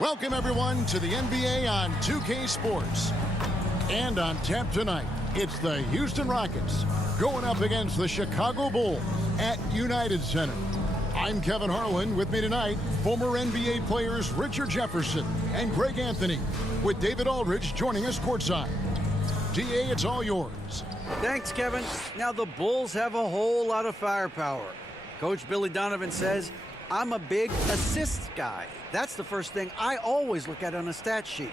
Welcome, everyone, to the NBA on 2K Sports. And on tap tonight, it's the Houston Rockets going up against the Chicago Bulls at United Center. I'm Kevin Harlan. With me tonight, former NBA players Richard Jefferson and Greg Anthony, with David Aldridge joining us courtside. DA, it's all yours. Thanks, Kevin. Now, the Bulls have a whole lot of firepower. Coach Billy Donovan says, I'm a big assist guy. That's the first thing I always look at on a stat sheet.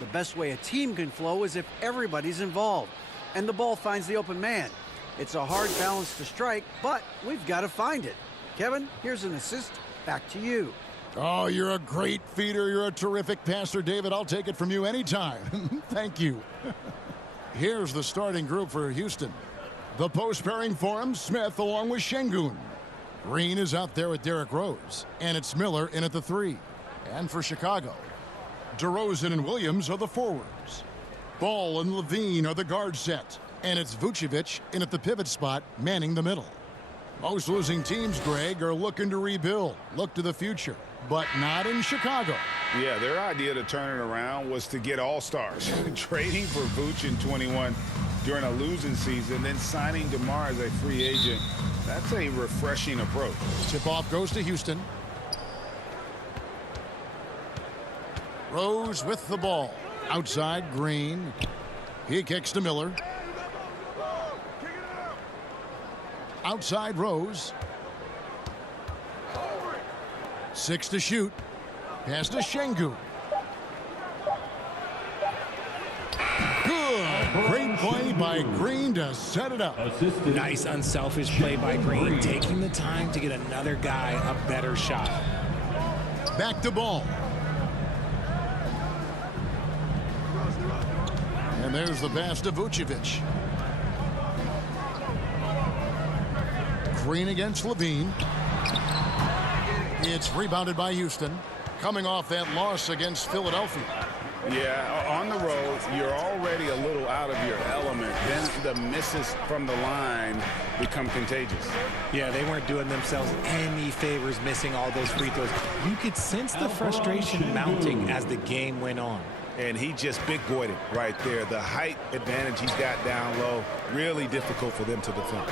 The best way a team can flow is if everybody's involved and the ball finds the open man. It's a hard balance to strike, but we've got to find it. Kevin, here's an assist. Back to you. Oh, you're a great feeder. You're a terrific passer, David. I'll take it from you anytime. Thank you. Here's the starting group for Houston. The post pairing for him, Smith along with Şengün. Green is out there with Derrick Rose, and it's Miller in at the 3. And for Chicago, DeRozan and Williams are the forwards. Ball and Levine are the guard set, and it's Vucevic in at the pivot spot, manning the middle. Most losing teams, Greg, are looking to rebuild, look to the future, but not in Chicago. Yeah, their idea to turn it around was to get all-stars. Trading for Vuce in 21 during a losing season, then signing DeMar as a free agent. That's a refreshing approach. Tip-off goes to Houston. Rose with the ball. Outside, Green. He kicks to Miller. Outside, Rose. 6 to shoot. Pass to Şengün. Good. Great play by Green to set it up. Nice unselfish play by Green, taking the time to get another guy a better shot. Back to Ball. And there's the pass to Vucevic. Green against Levine. It's rebounded by Houston, coming off that loss against Philadelphia. Yeah, on the road, you're already a little out of your element. Then the misses from the line become contagious. Yeah, they weren't doing themselves any favors missing all those free throws. You could sense the frustration mounting as the game went on. And he just big-boyed it right there. The height advantage he's got down low, really difficult for them to defend.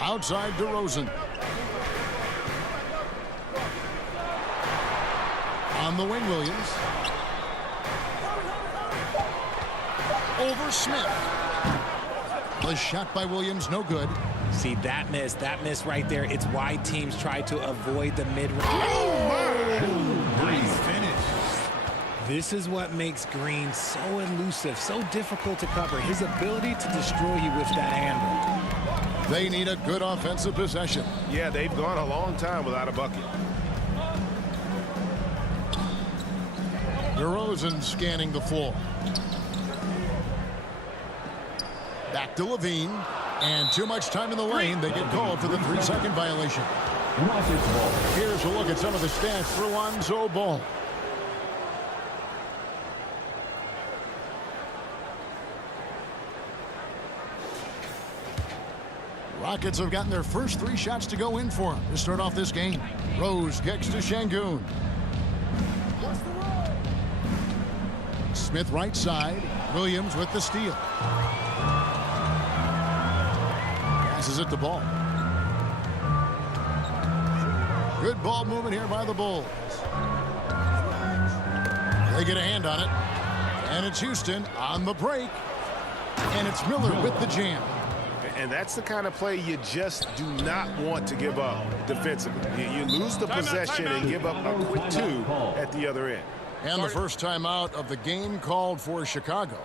Outside DeRozan. On the wing, Williams. Over Smith. The shot by Williams, no good. See, that miss right there. It's why teams try to avoid the mid-range. Oh, my! Nice finish. This is what makes Green so elusive, so difficult to cover. His ability to destroy you with that handle. They need a good offensive possession. Yeah, they've gone a long time without a bucket. DeRozan scanning the floor. Back to Levine. And too much time in the lane. They get called for the 3-second violation. Here's a look at some of the stats for Lonzo Ball. Rockets have gotten their first 3 shots to go in for him to start off this game. Rose kicks to Şengün. Smith right side. Williams with the steal. Passes it to Ball. Good ball movement here by the Bulls. They get a hand on it. And it's Houston on the break. And it's Miller with the jam. And that's the kind of play you just do not want to give up defensively. You lose the possession and give up a quick 2 at the other end. And the first timeout of the game called for Chicago.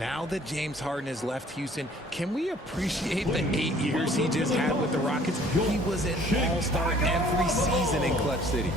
Now that James Harden has left Houston, can we appreciate the 8 years he just had with the Rockets? He was an all-star every season in Clutch City.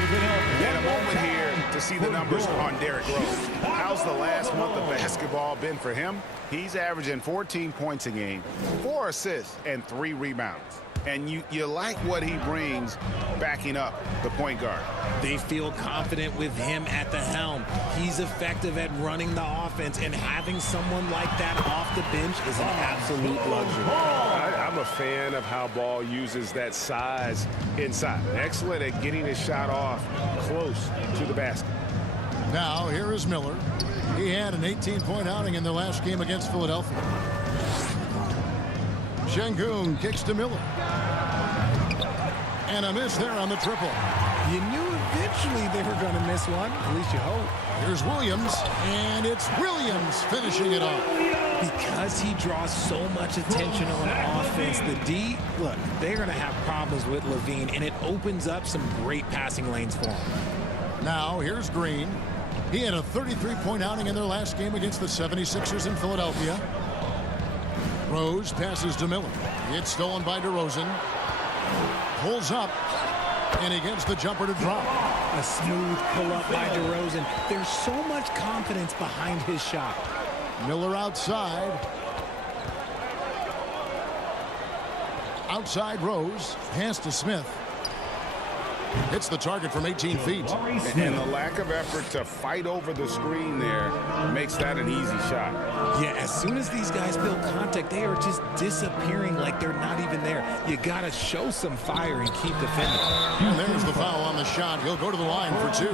And a moment here to see the numbers on Derrick Rose. How's the last month of basketball been for him? He's averaging 14 points a game, 4 assists, and 3 rebounds. And you like what he brings backing up the point guard. They feel confident with him at the helm. He's effective at running the offense, and having someone like that off the bench is an absolute luxury. I'm a fan of how Ball uses that size inside. Excellent at getting his shot off close to the basket. Now, here is Miller. He had an 18-point outing in their last game against Philadelphia. Şengün kicks to Miller. And a miss there on the triple. You knew eventually they were going to miss one. At least you hope. Here's Williams, and it's Williams finishing it off. Because he draws so much attention on offense, the D, look, they're going to have problems with Levine, and it opens up some great passing lanes for him. Now, here's Green. He had a 33-point outing in their last game against the 76ers in Philadelphia. Rose passes to Miller. It's stolen by DeRozan. Pulls up, and he gets the jumper to drop. A smooth pull-up by DeRozan. There's so much confidence behind his shot. Miller outside. Outside Rose. Pass to Smith. Hits the target from 18 feet. And the lack of effort to fight over the screen there makes that an easy shot. Yeah, as soon as these guys feel contact, they are just disappearing like they're not even there. You got to show some fire and keep defending. And there's the foul on the shot. He'll go to the line for 2.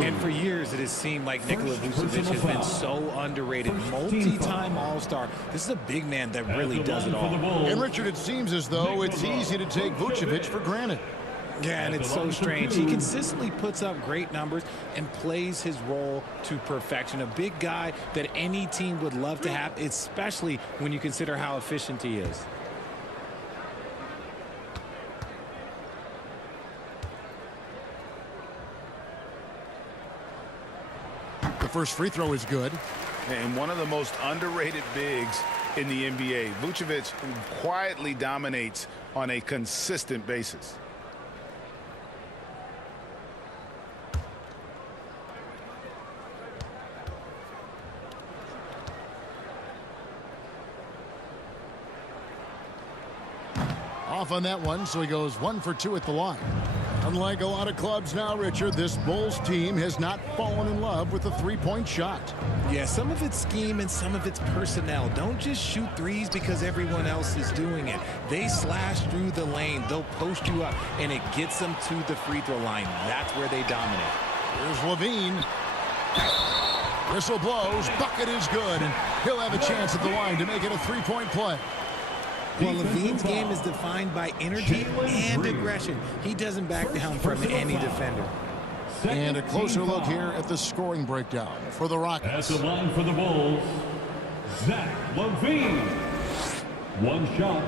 And for years, it has seemed like Nikola Vucevic has been so underrated. Multi-time All-Star. This is a big man that really does it all. And, Richard, it seems as though it's easy to take Vucevic for granted. Yeah, and it's so strange. He consistently puts up great numbers and plays his role to perfection. A big guy that any team would love to have, especially when you consider how efficient he is. The first free throw is good. And one of the most underrated bigs in the NBA. Vucevic quietly dominates on a consistent basis. Off on that one, so he goes 1 for 2 at the line. Unlike a lot of clubs now, Richard, this Bulls team has not fallen in love with the three-point shot. Yeah, some of it's scheme and some of it's personnel. Don't just shoot threes because everyone else is doing it. They slash through the lane. They'll post you up, and it gets them to the free throw line. That's where they dominate. Here's Levine. Whistle blows. Bucket is good, and he'll have a chance at the line to make it a three-point play. Well, Levine's game is defined by energy and aggression. He doesn't back down from any defender. And a closer look here at the scoring breakdown for the Rockets. At the line for the Bulls, Zach LaVine. 1 shot.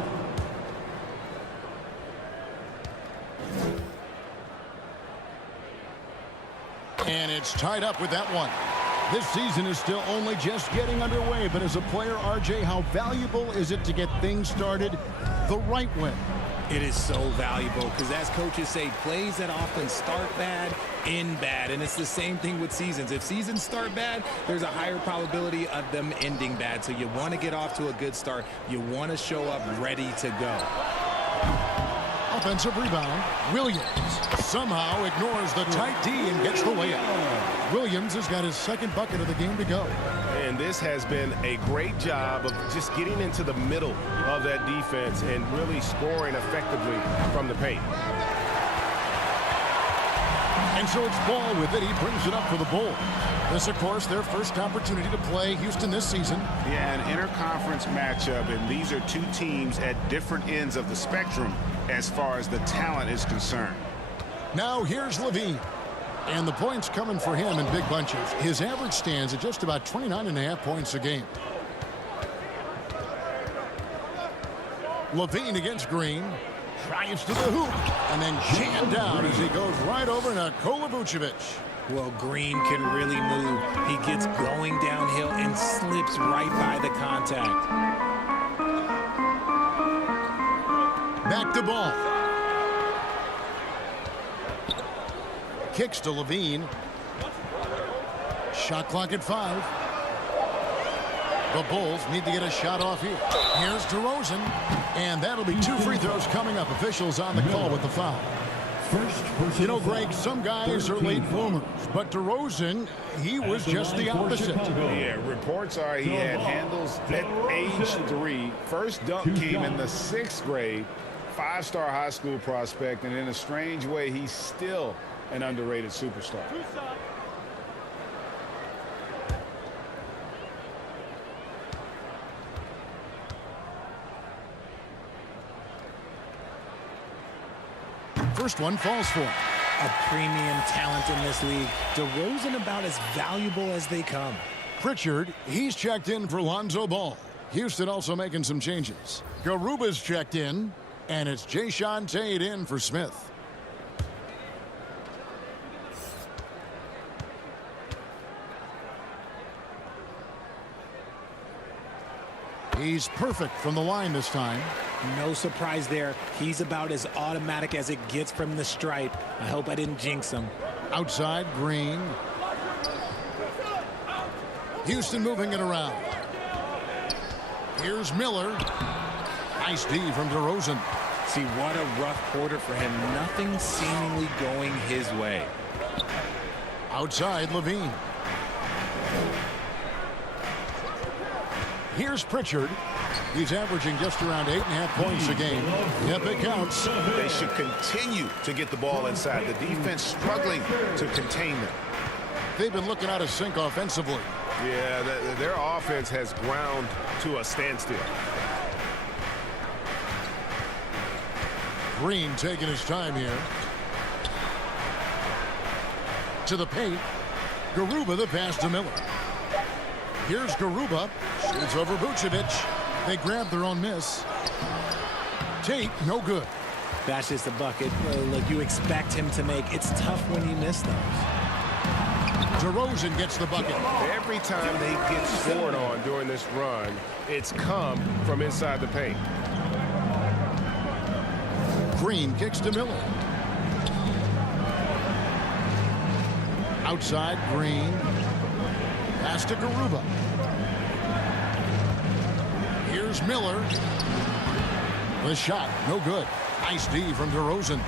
And it's tied up with that one. This season is still only just getting underway, but as a player, RJ, how valuable is it to get things started the right way? It is so valuable because, as coaches say, plays that often start bad, end bad. And it's the same thing with seasons. If seasons start bad, there's a higher probability of them ending bad. So you want to get off to a good start. You want to show up ready to go. Offensive rebound. Williams somehow ignores the tight D and gets the layup. Williams has got his second bucket of the game to go. And this has been a great job of just getting into the middle of that defense and really scoring effectively from the paint. And so it's Ball with it. He brings it up for the Bulls. This, of course, their first opportunity to play Houston this season. Yeah, an interconference matchup, and these are two teams at different ends of the spectrum as far as the talent is concerned. Now here's Levine. And the points coming for him in big bunches. His average stands at just about 29.5 points a game. Levine against Green. Drives to the hoop. And then jammed down as he goes right over Nikola Vucevic. Well, Green can really move. He gets going downhill and slips right by the contact. Back to Ball. Kicks to Levine. Shot clock at 5. The Bulls need to get a shot off here. Here's DeRozan. And that'll be 2 free throws coming up. Officials on the call with the foul. You know, Greg, some guys are late bloomers, but DeRozan, he was just the opposite. Yeah, reports are he had handles at age 3. First dunk came in the 6th grade. 5-star high school prospect, and in a strange way, he's still an underrated superstar. First one falls for him. A premium talent in this league. DeRozan about as valuable as they come. Pritchard, he's checked in for Lonzo Ball. Houston also making some changes. Garuba's checked in, and it's Jae'Sean Tate in for Smith. He's perfect from the line this time. No surprise there. He's about as automatic as it gets from the stripe. I hope I didn't jinx him. Outside, Green. Houston moving it around. Here's Miller. Nice D from DeRozan. See, what a rough quarter for him. Nothing seemingly going his way. Outside, Levine. Here's Pritchard. He's averaging just around 8.5 points a game. Yep, it counts. They should continue to get the ball inside. The defense struggling to contain them. They've been looking out of sync offensively. Yeah, their offense has ground to a standstill. Green taking his time here. To the paint. Garuba the pass to Miller. Here's Garuba. Shoots over Vucevic. They grab their own miss. Tate, no good. That's just a bucket. Look, you expect him to make. It's tough when you miss those. DeRozan gets the bucket. Every time they get scored on during this run, it's come from inside the paint. Green kicks to Miller. Outside, Green. Pass to Garuba. Here's Miller. The shot, no good. Nice D from DeRozan.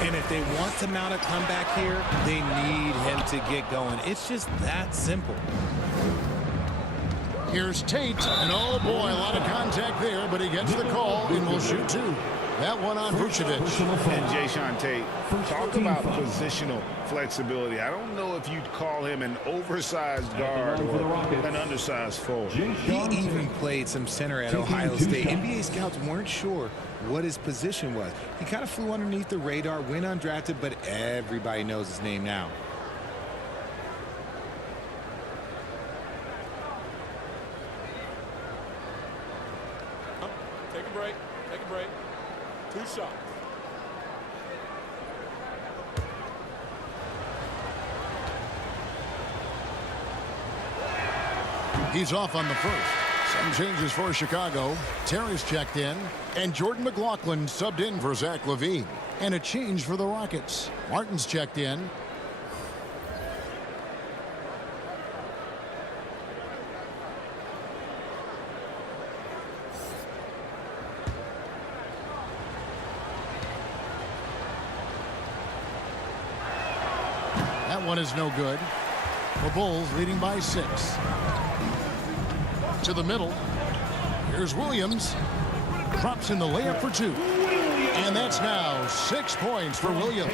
And if they want to mount a comeback here, they need him to get going. It's just that simple. Here's Tate, and oh boy, a lot of contact there, but he gets the call and will shoot 2. That one on Vucevic. And Jae'Sean Tate, talk about positional flexibility. I don't know if you'd call him an oversized guard or an undersized forward. He even played some center at Ohio State. NBA scouts weren't sure what his position was. He kind of flew underneath the radar, went undrafted, but everybody knows his name now. Take a break. Take a break. 2 shots. He's off on the first. Some changes for Chicago. Terry's checked in, and Jordan McLaughlin subbed in for Zach LaVine. And a change for the Rockets. Martin's checked in. That one is no good. The Bulls leading by 6. To the middle. Here's Williams. Drops in the layup for 2. And that's now 6 points for Williams.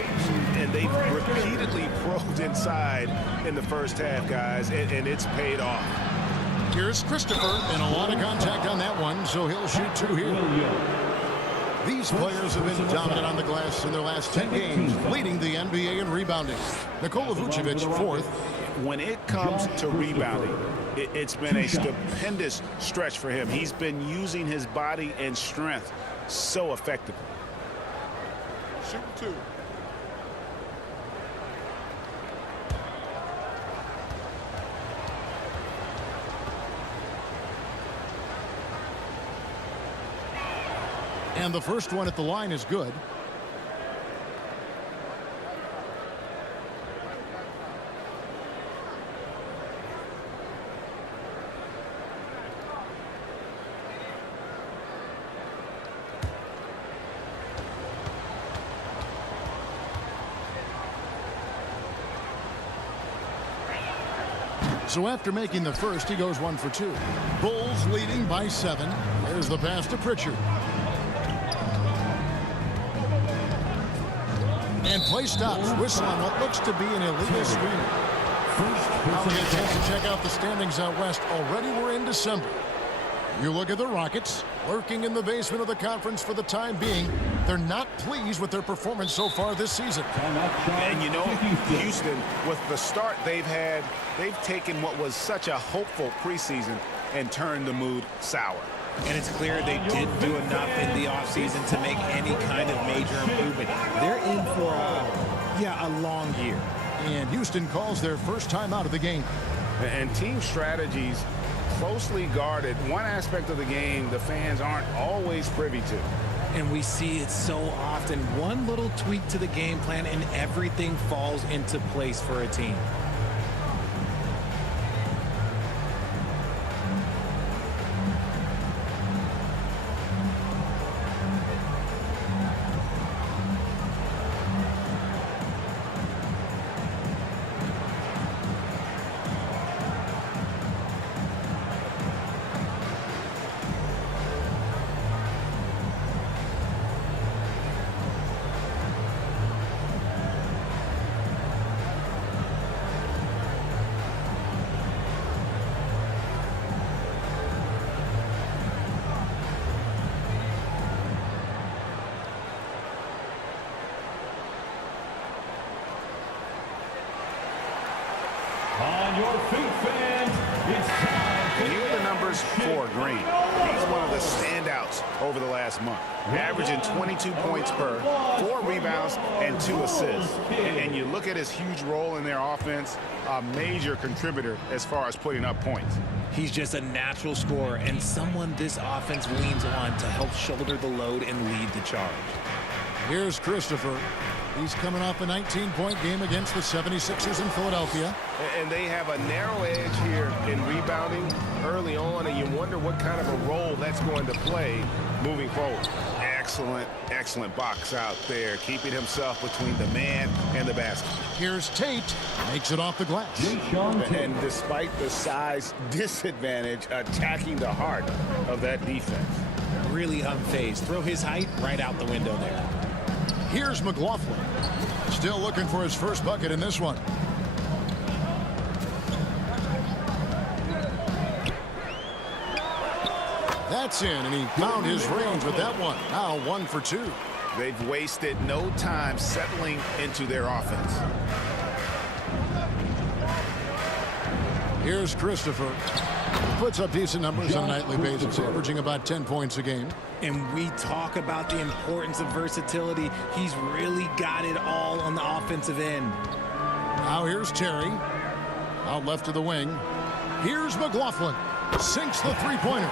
And they've repeatedly probed inside in the first half, guys, and it's paid off. Here's Christopher, and a lot of contact on that one, so he'll shoot 2 here. These players have been dominant on the glass in their last 10 games, leading the NBA in rebounding. Nikola Vucevic, 4th. When it comes to rebounding, it's been a stupendous stretch for him. He's been using his body and strength so effectively. Shoot 2. And the first one at the line is good. So after making the first, he goes 1 for 2. Bulls leading by 7. There's the pass to Pritchard. And play stops. Whistle on what looks to be an illegal screen. Now we get a chance to check out the standings out west. Already we're in December. You look at the Rockets, lurking in the basement of the conference for the time being. They're not pleased with their performance so far this season. And you know, Houston, with the start they've had, they've taken what was such a hopeful preseason and turned the mood sour. And it's clear they didn't do enough in the offseason to make any kind of major improvement. They're in for a long year. And Houston calls their first time out of the game. And team strategies closely guarded. One aspect of the game the fans aren't always privy to. And we see it so often. One little tweak to the game plan and everything falls into place for a team. On your feet, fans, it's time. And here are the numbers for Green. He's one of the standouts over the last month, averaging 22 points per, 4 rebounds, and 2 assists. And you look at his huge role in their offense, a major contributor as far as putting up points. He's just a natural scorer and someone this offense leans on to help shoulder the load and lead the charge. Here's Christopher. He's coming off a 19-point game against the 76ers in Philadelphia. And they have a narrow edge here in rebounding early on, and you wonder what kind of a role that's going to play moving forward. Excellent box out there, keeping himself between the man and the basket. Here's Tate. Makes it off the glass. And despite the size disadvantage, attacking the heart of that defense. Really unfazed. Throw his height right out the window there. Here's McLaughlin. Still looking for his first bucket in this one. That's in, and he found his range with that one. Now 1 for 2. They've wasted no time settling into their offense. Here's Christopher. Puts up decent numbers on a nightly basis, averaging about 10 points a game. And we talk about the importance of versatility. He's really got it all on the offensive end. Now here's Terry. Out left to the wing. Here's McLaughlin. Sinks the three-pointer.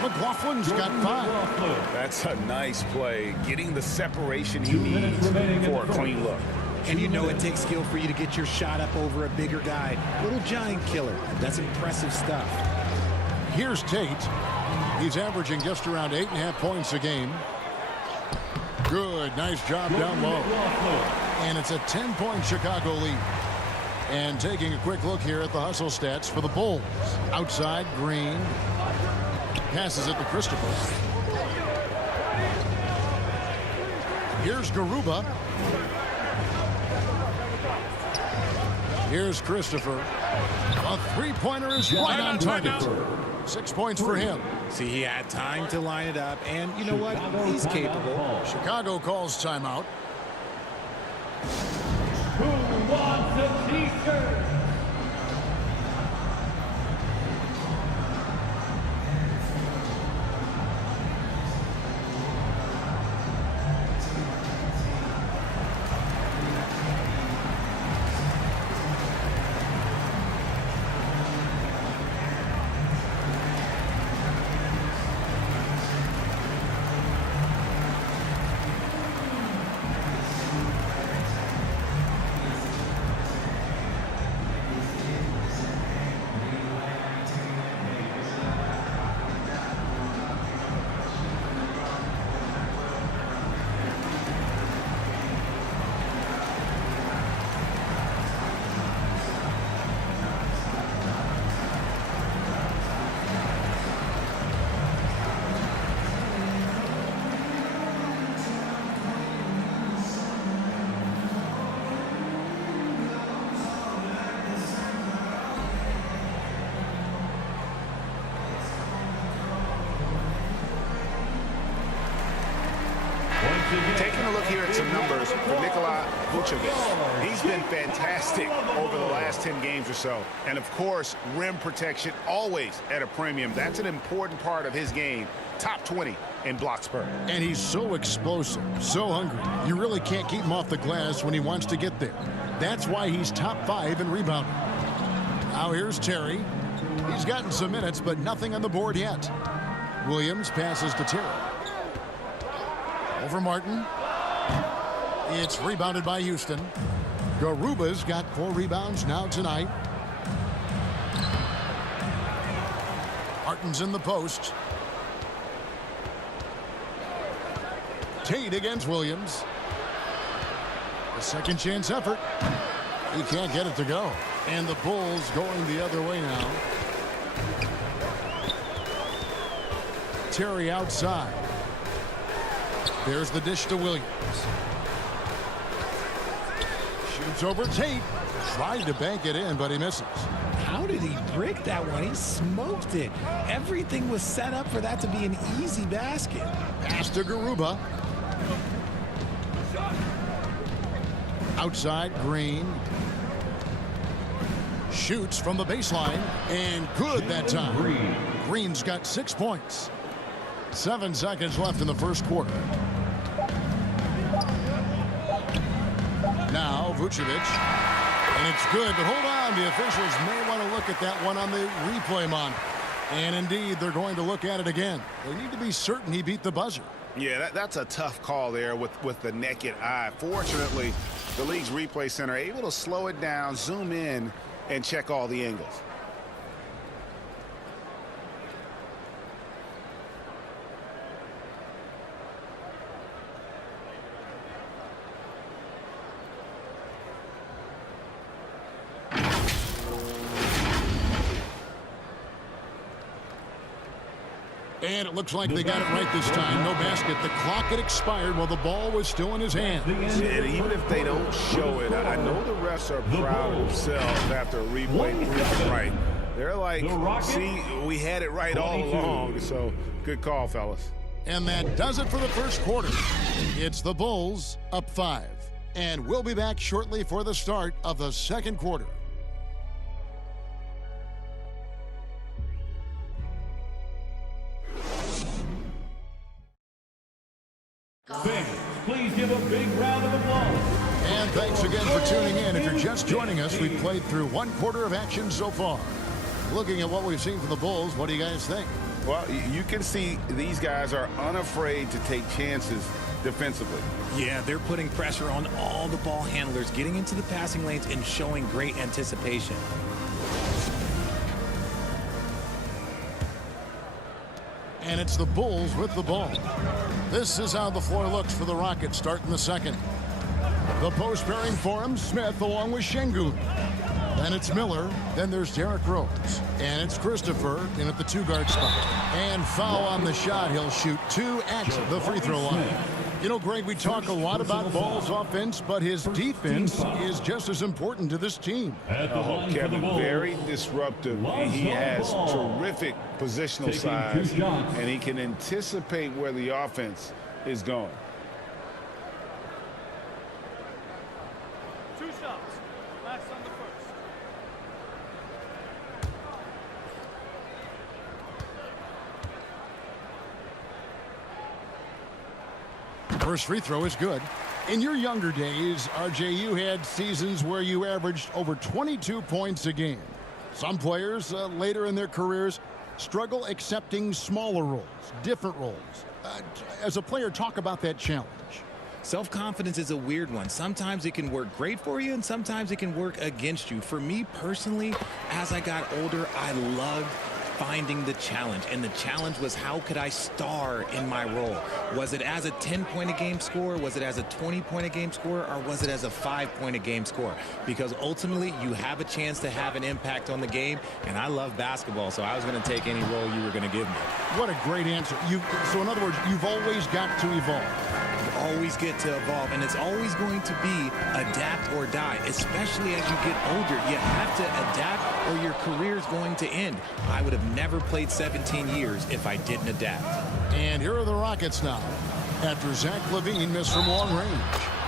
McLaughlin's got 5. That's a nice play, getting the separation he needs for a clean look. And you know it takes skill for you to get your shot up over a bigger guy. Little giant killer. That's impressive stuff. Here's Tate. He's averaging just around 8.5 points a game. Good. Nice job down low. And it's a 10-point Chicago lead. And taking a quick look here at the hustle stats for the Bulls. Outside, Green. Passes it to Christopher. Here's Garuba. Here's Christopher. A three-pointer is right on target. 6 points for him. See, he had time to line it up, and you know what? He's capable. Chicago calls timeout. Who wants a t-shirt? Taking a look here at some numbers for Nikola Vucevic. He's been fantastic over the last 10 games or so. And, of course, rim protection always at a premium. That's an important part of his game. Top 20 in blocks per. And he's so explosive, so hungry. You really can't keep him off the glass when he wants to get there. That's why he's top 5 in rebounding. Now here's Terry. He's gotten some minutes, but nothing on the board yet. Williams passes to Terry. Over Martin. It's rebounded by Houston. Garuba's got 4 rebounds now tonight. Martin's in the post. Tate against Williams. A second chance effort. He can't get it to go. And the Bulls going the other way now. Terry outside. There's the dish to Williams. Shoots over Tate. Tried to bank it in, but he misses. How did he brick that one? He smoked it. Everything was set up for that to be an easy basket. Pass to Garuba. Outside, Green. Shoots from the baseline. And good that time. Green's got 6 points. 7 seconds left in the first quarter. Now Vucevic. And it's good, but hold on. The officials may want to look at that one on the replay monitor. And indeed, they're going to look at it again. They need to be certain he beat the buzzer. Yeah, that's a tough call there with the naked eye. Fortunately, the league's replay center able to slow it down, zoom in, and check all the angles. And it looks like they got it right this time. No basket. The clock had expired while the ball was still in his hand. And even if they don't show it, I know the refs are proud of themselves after a replay proves it right. They're like, see, we had it right all along. So good call, fellas. And that does it for the first quarter. It's the Bulls up 5. And we'll be back shortly for the start of the second quarter. Fans, please give a big round of applause. And thanks again for tuning in. If you're just joining us, we've played through 1 quarter of action so far. Looking at what we've seen from the Bulls, what do you guys think? Well, you can see these guys are unafraid to take chances defensively. Yeah, they're putting pressure on all the ball handlers, getting into the passing lanes and showing great anticipation. And it's the Bulls with the ball. This is how the floor looks for the Rockets starting the second. The post pairing for him, Smith along with Şengün. Then it's Miller. Then there's Derrick Rose. And it's Christopher in at the 2-guard spot. And foul on the shot. He'll shoot 2 at the free throw line. You know, Greg, we talk a lot about Ball's offense, but his defense is just as important to this team. Kevin, very disruptive. He has terrific positional size, and he can anticipate where the offense is going. 2 shots. Last on the first. First free throw is good. In your younger days, RJ, you had seasons where you averaged over 22 points a game. Some players later in their careers struggle accepting smaller roles, different roles. As a player, talk about that challenge. Self-confidence is a weird one. Sometimes it can work great for you, and sometimes it can work against you. For me personally, as I got older, I loved finding the challenge, and the challenge was how could I star in my role? Was it as a 10-point-a-game scorer? Was it as a 20-point-a-game scorer? Or was it as a 5-point-a-game scorer? Because ultimately, you have a chance to have an impact on the game, and I love basketball, so I was going to take any role you were going to give me. What a great answer. So in other words, you've always got to evolve. Always get to evolve, and it's always going to be adapt or die, especially as you get older. You have to adapt or your career is going to end. I would have never played 17 years if I didn't adapt. And here are the Rockets now. After Zach LaVine missed from long range.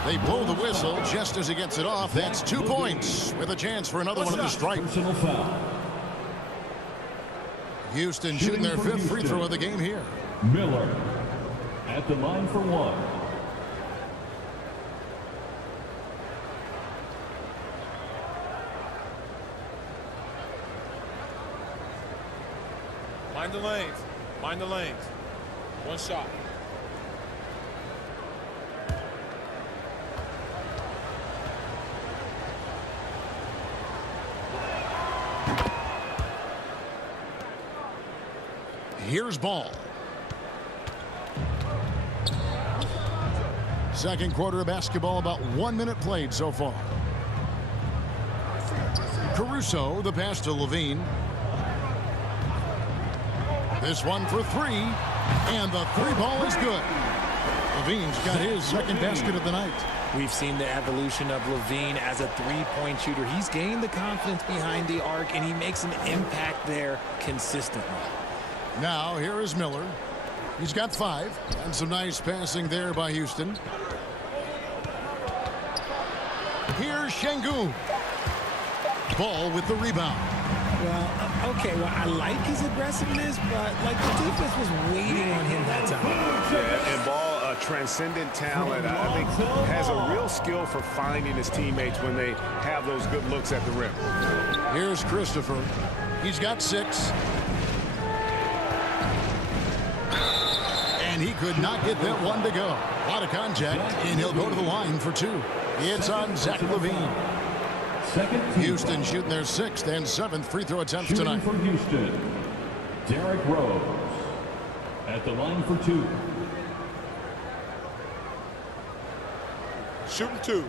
They blow the whistle just as he gets it off. That's 2 points with a chance for another one at the stripe. Personal foul. Houston shooting their 5th free throw of the game here. Miller at the line for 1. Mind the lanes. Mind the lanes. One shot. Here's Ball. Second quarter of basketball, about 1 minute played so far. Caruso, the pass to LaVine. This one for 3, and the 3 ball is good. LaVine's got his second basket of the night. We've seen the evolution of LaVine as a three-point shooter. He's gained the confidence behind the arc, and he makes an impact there consistently. Now, here is Miller. He's got 5, and some nice passing there by Houston. Here's Şengün. Ball with the rebound. Well, okay, well, I like his aggressiveness, but like the defense was waiting on him that time. Yeah, and Ball, a transcendent talent, I think has a real skill for finding his teammates when they have those good looks at the rim. Here's Christopher. He's got 6. And he could not get that one to go. A lot of contact, and he'll go to the line for 2. It's on Zach LaVine. Houston shooting their 6th and 7th free throw attempts tonight. For Houston, Derrick Rose at the line for 2. Shooting 2.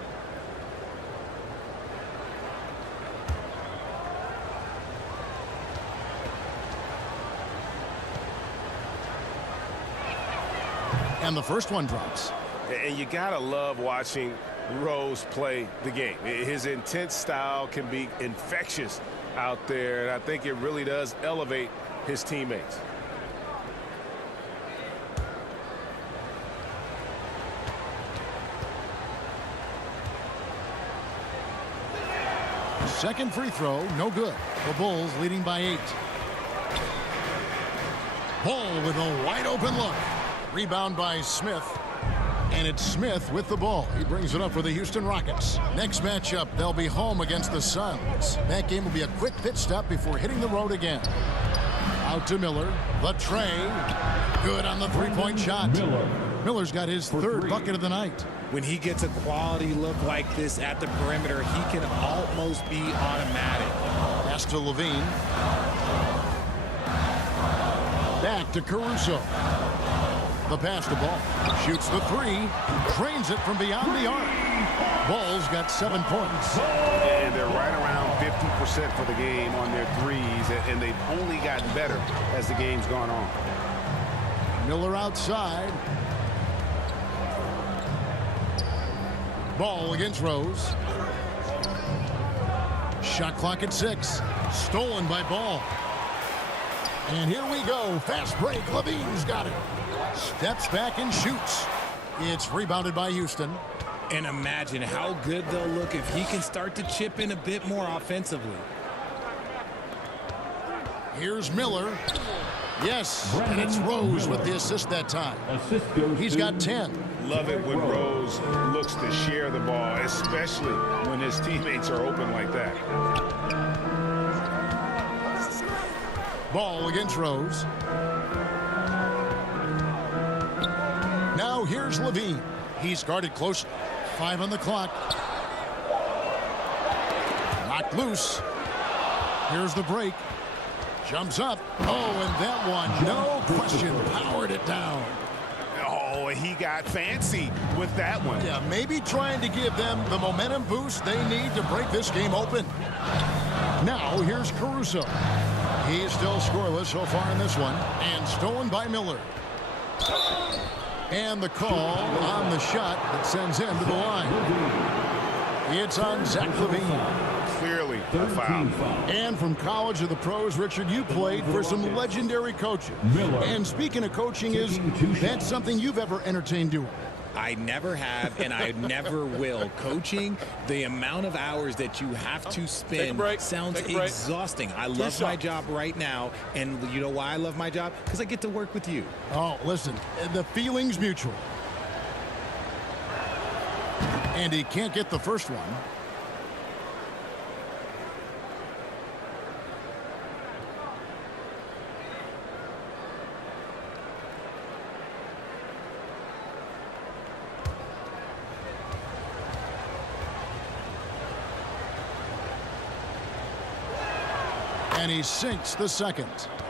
And the first one drops. And you gotta love watching Rose play the game. His intense style can be infectious out there, and I think it really does elevate his teammates. Second free throw, no good. The Bulls leading by 8. Ball with a wide open look. Rebound by Smith. And it's Smith with the ball. He brings it up for the Houston Rockets. Next matchup, they'll be home against the Suns. That game will be a quick pit stop before hitting the road again. Out to Miller. The tray. Good on the three-point shot. Miller's got his 3rd bucket of the night. When he gets a quality look like this at the perimeter, he can almost be automatic. Pass to LaVine. Back to Caruso. The pass to Ball. Shoots the 3. Drains it from beyond the arc. Ball's got 7 points. And they're right around 50% for the game on their threes, and they've only gotten better as the game's gone on. Miller outside. Ball against Rose. Shot clock at 6. Stolen by Ball. And here we go. Fast break. LaVine's got it. Steps back and shoots. It's rebounded by Houston. And imagine how good they'll look if he can start to chip in a bit more offensively. Here's Miller. Yes, and it's Rose with the assist that time. He's got 10. Love it when Rose looks to share the ball, especially when his teammates are open like that. Ball against Rose. Now here's LaVine. He's guarded close. 5 on the clock. Knocked loose. Here's the break. Jumps up. Oh, and that one, no question, powered it down. Oh, he got fancy with that one. Yeah, maybe trying to give them the momentum boost they need to break this game open. Now, here's Caruso. He's still scoreless so far in this one, and stolen by Miller. And the call on the shot that sends him to the line. It's on Zach LaVine. Clearly a foul. And from college to the pros, Richard, you played for some legendary coaches. And speaking of coaching, that's something you've ever entertained doing? I never have, and I never will. Coaching, the amount of hours that you have to spend sounds exhausting. I love my job right now, and you know why I love my job? Because I get to work with you. Oh, listen, the feeling's mutual. And he can't get the first one. And he sinks the second.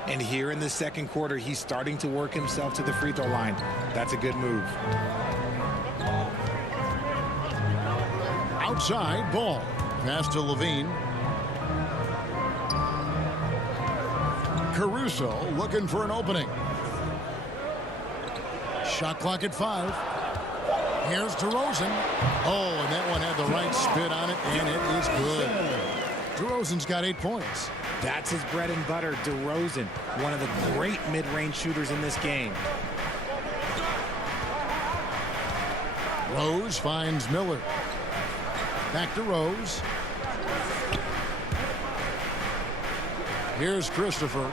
And here in the second quarter, he's starting to work himself to the free throw line. That's a good move. Outside ball. Pass to Levine. Caruso looking for an opening. Shot clock at 5. Here's DeRozan. Oh, and that one had the right spin on it, and it is good. DeRozan's got 8 points. That's his bread and butter, DeRozan, one of the great mid-range shooters in this game. Rose finds Miller. Back to Rose. Here's Christopher.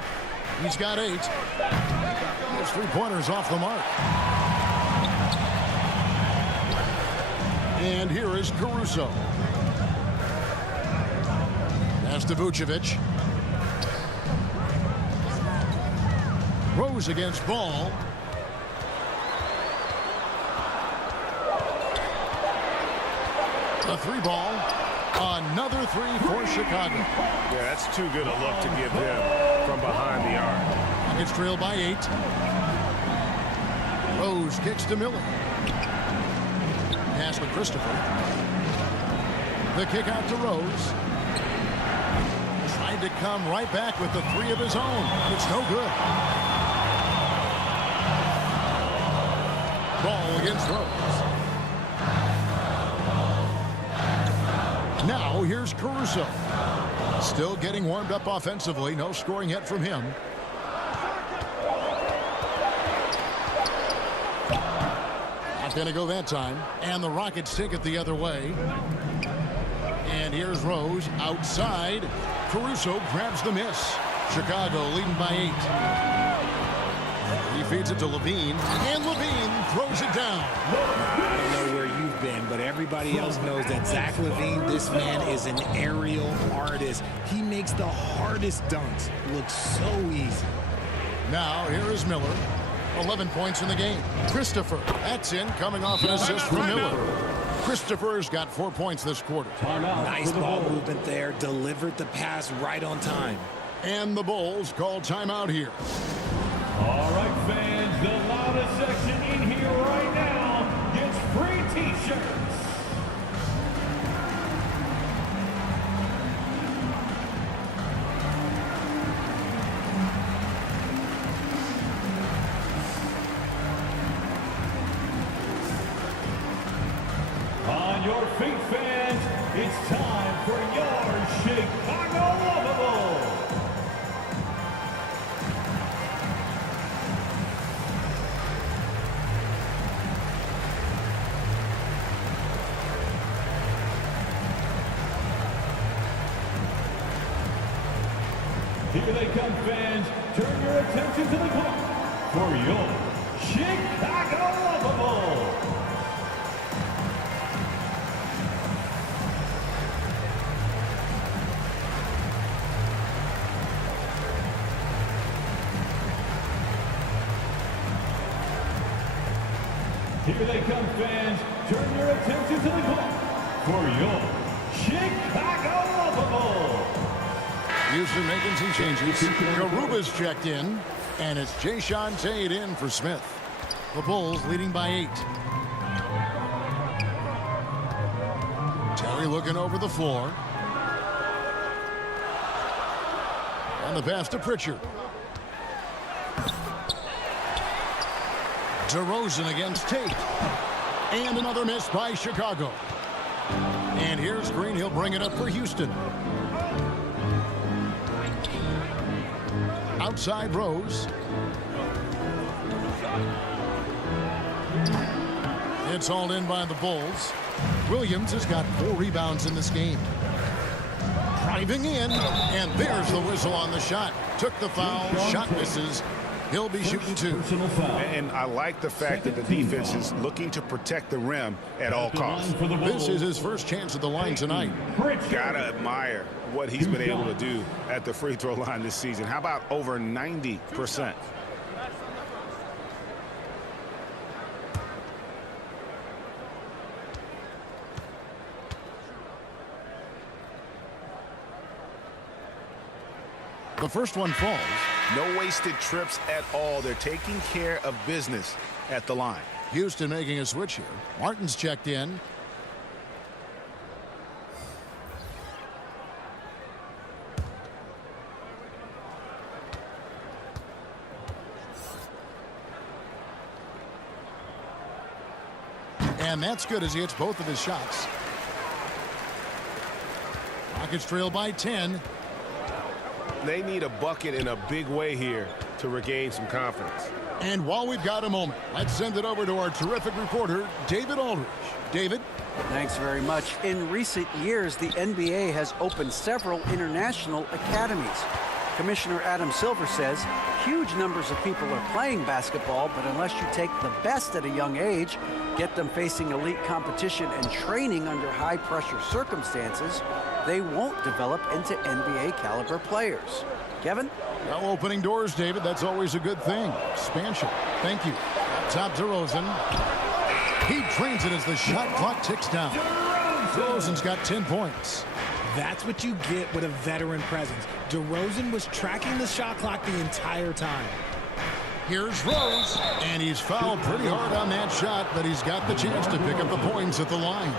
He's got 8. His three-pointers off the mark. And here is Caruso. Pass to Vucevic. Rose against Ball. A 3-ball. Another 3 for Chicago. Yeah, that's too good a look to give them from behind the arc. It's trailed by 8. Rose kicks to Miller. Pass to Christopher. The kick out to Rose. Tried to come right back with the 3 of his own. It's no good. Ball against Rose. Now here's Caruso. Still getting warmed up offensively. No scoring yet from him. Not going to go that time. And the Rockets take it the other way. And here's Rose outside. Caruso grabs the miss. Chicago leading by 8. He feeds it to Levine. And Levine throws it down. I don't know where you've been, but everybody else knows that Zach LaVine, this man is an aerial artist. He makes the hardest dunks look so easy. Now here is Miller. 11 points in the game. Christopher, that's in, coming off an assist from Miller. Christopher's got 4 points this quarter. Nice ball movement there. Delivered the pass right on time. And the Bulls call timeout here. All right, fans, the loudest section in here right now gets free T-shirts. On your feet, fans, it's time for your Chicago Lovable. Here they come, fans. Turn your attention to the clock for your Chicago Lovable. Here they come, fans. Turn your attention to the clock for your Chicago Lovable. Houston making some changes. Garuba's checked in, and it's Jae'Sean in for Smith. The Bulls leading by 8. Terry looking over the floor. And the pass to Pritchard. DeRozan against Tate. And another miss by Chicago. And here's Green. He'll bring it up for Houston. Outside Rose. It's hauled in by the Bulls. Williams has got 4 rebounds in this game. Driving in, and there's the whistle on the shot. Took the foul, shot misses. He'll be shooting 2. And I like the fact that the defense is looking to protect the rim at all costs. This is his first chance at the line tonight. Gotta admire what he's been able to do at the free throw line this season. How about over 90%? The first one falls. No wasted trips at all. They're taking care of business at the line. Houston making a switch here. Martin's checked in. And that's good as he hits both of his shots. Rockets trail by 10. They need a bucket in a big way here to regain some confidence. And while we've got a moment, let's send it over to our terrific reporter, David Aldridge. David? Thanks very much. In recent years, the NBA has opened several international academies. Commissioner Adam Silver says huge numbers of people are playing basketball, but unless you take the best at a young age, get them facing elite competition and training under high-pressure circumstances, they won't develop into NBA caliber players. Kevin? Well, opening doors, David. That's always a good thing. Expansion. Thank you. Top to Rosen. He drains it as the shot clock ticks down. Rosen's got 10 points. That's what you get with a veteran presence. DeRozan was tracking the shot clock the entire time. Here's Rose, and he's fouled pretty hard on that shot, but he's got the chance to pick up the points at the line.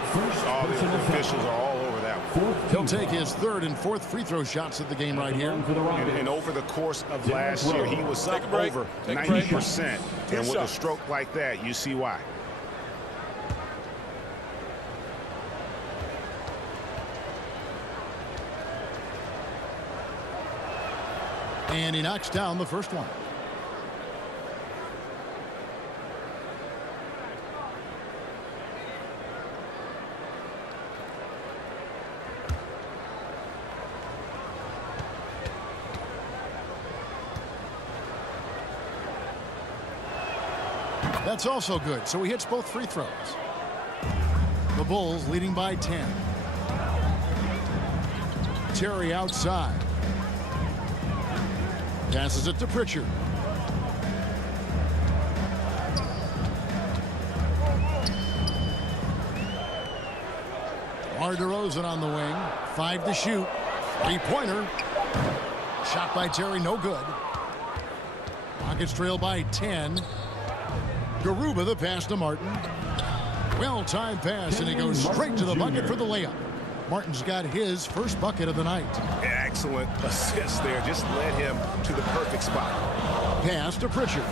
All the officials are all over that one. He'll take his 3rd and 4th free throw shots of the game right here. And over the course of last year, he was up over 90%. And with a stroke like that, you see why. And he knocks down the first one. That's also good, so he hits both free throws. The Bulls leading by 10. Terry outside. Passes it to Pritchard. DeRozan on the wing. 5 to shoot. 3-pointer. Shot by Terry, no good. Rockets trail by 10. Garuba the pass to Martin. Well-timed pass, and he goes straight to the bucket for the layup. Martin's got his first bucket of the night. Excellent assist there. Just led him to the perfect spot. Pass to Pritchard.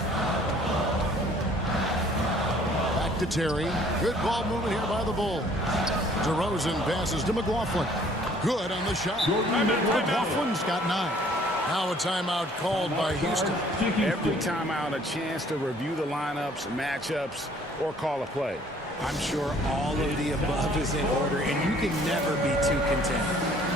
Back to Terry. Good ball movement here by the Bulls. DeRozan passes to McLaughlin. Good on the shot. McLaughlin's got 9. Now a timeout called by Houston. Every timeout, a chance to review the lineups, matchups, or call a play. I'm sure all of the above is in order, and you can never be too content.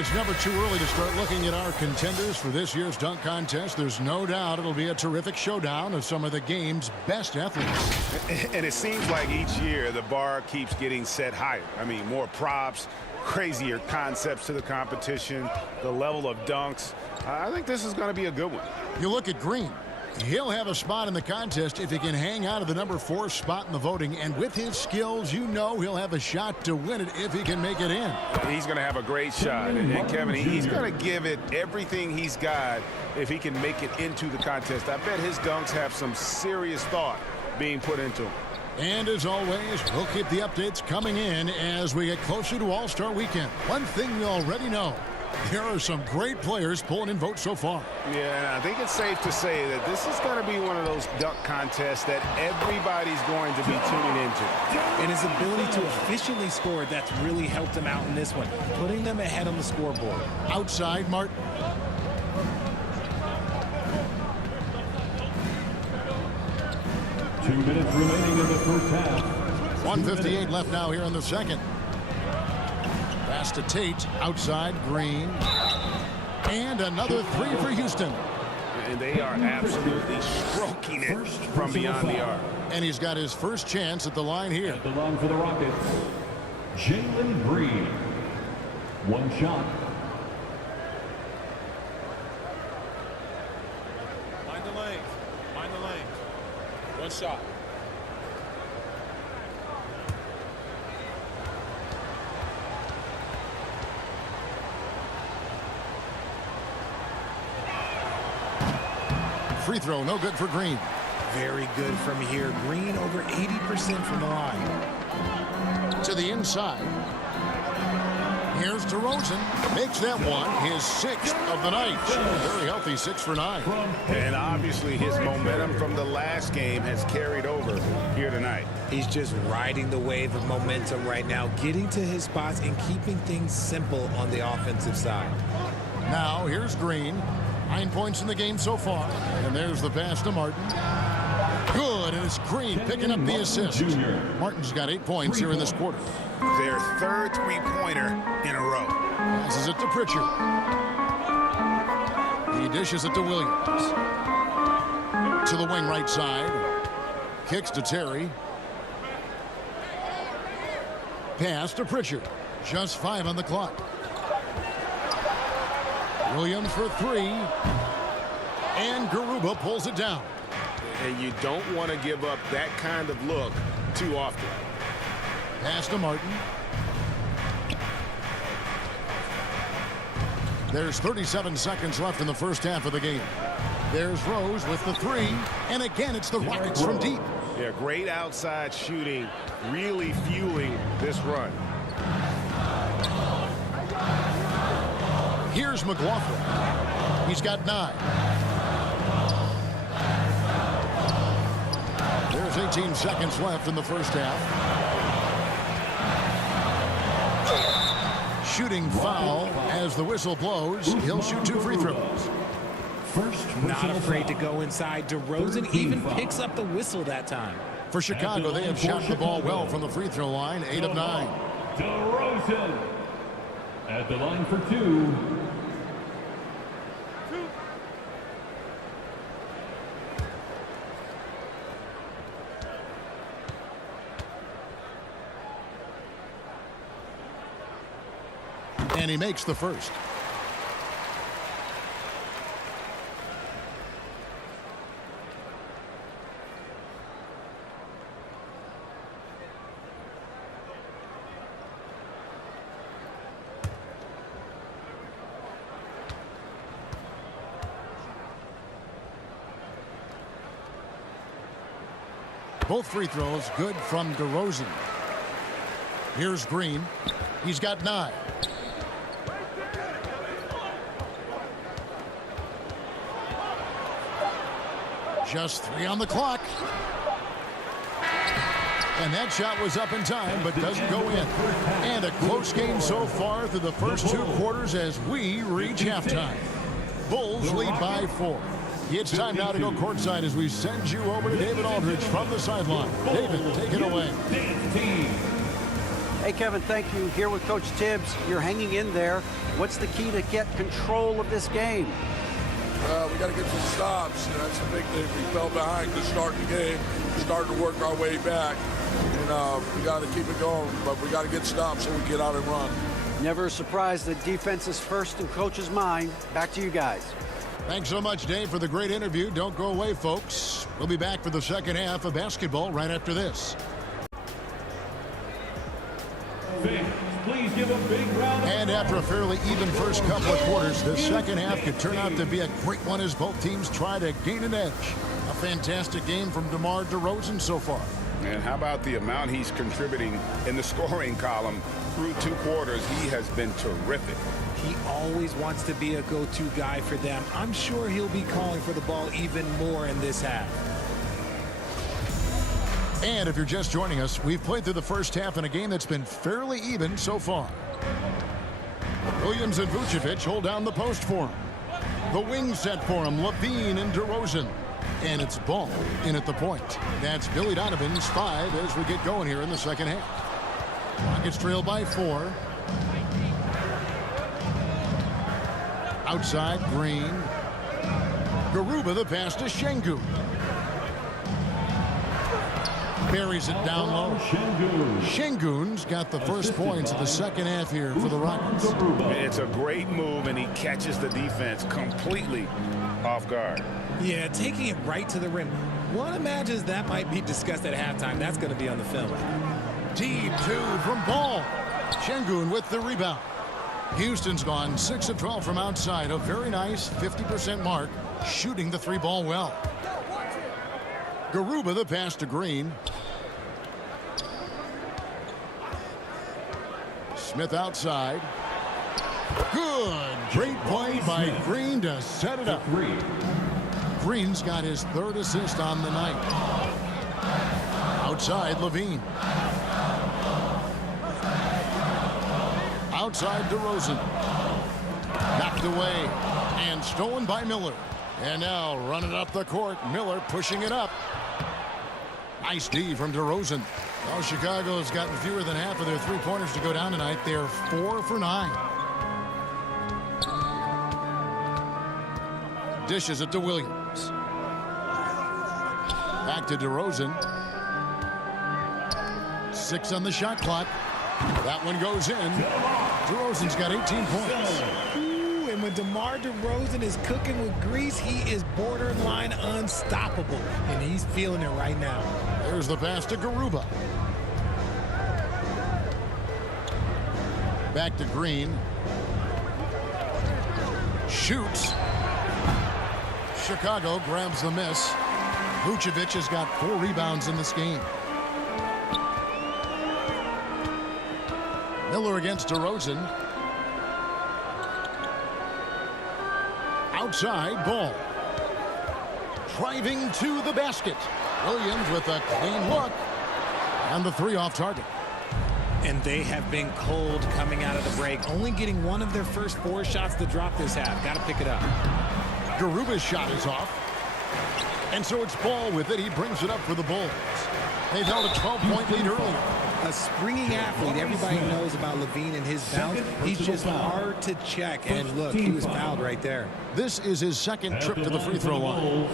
it's never too early to start looking at our contenders for this year's dunk contest. There's no doubt it'll be a terrific showdown of some of the game's best athletes. And it seems like each year the bar keeps getting set higher. I mean, more props, crazier concepts to the competition, the level of dunks. I think this is going to be a good one. You look at Green. He'll have a spot in the contest if he can hang out of the number 4 spot in the voting. And with his skills, you know he'll have a shot to win it if he can make it in. He's going to have a great shot. And Kevin, he's going to give it everything he's got if he can make it into the contest. I bet his dunks have some serious thought being put into them. And as always, we'll keep the updates coming in as we get closer to All-Star Weekend. One thing we already know, there are some great players pulling in votes so far. Yeah, and I think it's safe to say that this is going to be one of those dunk contests that everybody's going to be tuning into. And his ability to efficiently score, that's really helped him out in this one, putting them ahead on the scoreboard. Outside, Martin. Two minutes remaining in the first half. 1:58 left now here in the second. Pass to Tate, outside, Green. And another 3 for Houston. And they are absolutely stroking it from beyond the arc. And he's got his first chance at the line here. At the line for the Rockets, Jalen Green. One shot. Mind the lanes. Mind the lanes. One shot. Free throw, no good for Green. Very good from here. Green over 80% from the line. To the inside. Here's DeRozan. Makes that one his 6th of the night. Very healthy 6 for 9. And obviously his momentum from the last game has carried over here tonight. He's just riding the wave of momentum right now, getting to his spots and keeping things simple on the offensive side. Now here's Green. 9 points in the game so far. And there's the pass to Martin. Good, and it's Green picking up the assist. Martin's got 8 points here in this quarter. Their third three-pointer in a row. Passes it to Pritchard. He dishes it to Williams. To the wing right side. Kicks to Terry. Pass to Pritchard. Just 5 on the clock. Williams for 3. And Garuba pulls it down. And you don't want to give up that kind of look too often. Pass to Martin. There's 37 seconds left in the first half of the game. There's Rose with the 3. And again, it's the Rockets from deep. Yeah, great outside shooting, really fueling this run. Here's McLaughlin. He's got 9. There's 18 seconds left in the first half. Shooting foul as the whistle blows. He'll shoot 2 free throws. Not afraid to go inside. DeRozan even picks up the whistle that time. For Chicago, they have shot the ball well from the free throw line. 8 of 9. DeRozan at the line for 2. And he makes the first. Both free throws good from DeRozan. Here's Green. He's got 9. Just 3 on the clock. And that shot was up in time, but doesn't go in. And a close game so far through the first 2 quarters as we reach halftime. Bulls lead by 4. It's time now to go courtside as we send you over to David Aldridge from the sideline. David, take it away. Hey, Kevin, thank you. Here with Coach Tibbs. You're hanging in there. What's the key to get control of this game? We got to get some stops. That's the big thing. We fell behind to start the game. Starting to work our way back. And we got to keep it going, but we got to get stops so we get out and run. Never a surprise that defense is first in Coach's mind. Back to you guys. Thanks so much, Dave, for the great interview. Don't go away, folks. We'll be back for the second half of basketball right after this. Fans, please give a big round of And after a fairly even first couple of quarters, the second half could turn out to be a great one as both teams try to gain an edge. A fantastic game from DeMar DeRozan so far. And how about the amount he's contributing in the scoring column through 2 quarters? He has been terrific. He always wants to be a go-to guy for them. I'm sure he'll be calling for the ball even more in this half. And if you're just joining us, we've played through the first half in a game that's been fairly even so far. Williams and Vucevic hold down the post for him. The wing set for him, Levine and DeRozan. And it's Ball in at the point. That's Billy Donovan's 5 as we get going here in the second half. Rockets trail by 4. Outside, Green. Garuba the pass to Şengün. Buries it down low. Şengün's got the first points of the second half here for the Rockets. It's a great move, and he catches the defense completely off guard. Yeah, taking it right to the rim. One imagines that might be discussed at halftime. That's going to be on the film. Deep 2 from Ball. Şengün with the rebound. Houston's gone 6 of 12 from outside. A very nice 50% mark, shooting the 3-ball well. Garuba the pass to Green. Smith outside. Good. Great play by Green to set it up. Green's got his 3rd assist on the night. Outside, Levine. Outside, DeRozan. Knocked away and stolen by Miller. And now running up the court, Miller pushing it up. Nice D from DeRozan. Well, Chicago has gotten fewer than half of their 3-pointers to go down tonight. They're 4 for 9. Dishes it to Williams. Back to DeRozan. 6 on the shot clock. That one goes in. DeRozan's got 18 points. Ooh, and when DeMar DeRozan is cooking with grease, he is borderline unstoppable. And he's feeling it right now. There's the pass to Garuba. Back to Green. Shoots. Chicago grabs the miss. Vucevic has got 4 rebounds in this game. Miller against DeRozan. Outside, Ball. Driving to the basket. Williams with a clean look. And the 3 off target. And they have been cold coming out of the break. Only getting one of their first 4 shots to drop this half. Got to pick it up. Garuba's shot is off. And so it's Ball with it. He brings it up for the Bulls. They've held a 12-point lead earlier. A springing athlete. Everybody knows about Levine and his bounce. He's just hard to check. And look, he was fouled right there. This is his 2nd trip to the free throw line.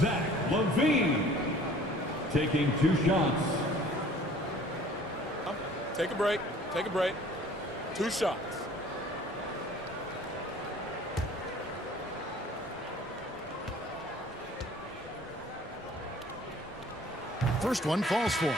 Zach LaVine taking 2 shots. Take a break. Take a break. 2 shots. First one falls for him.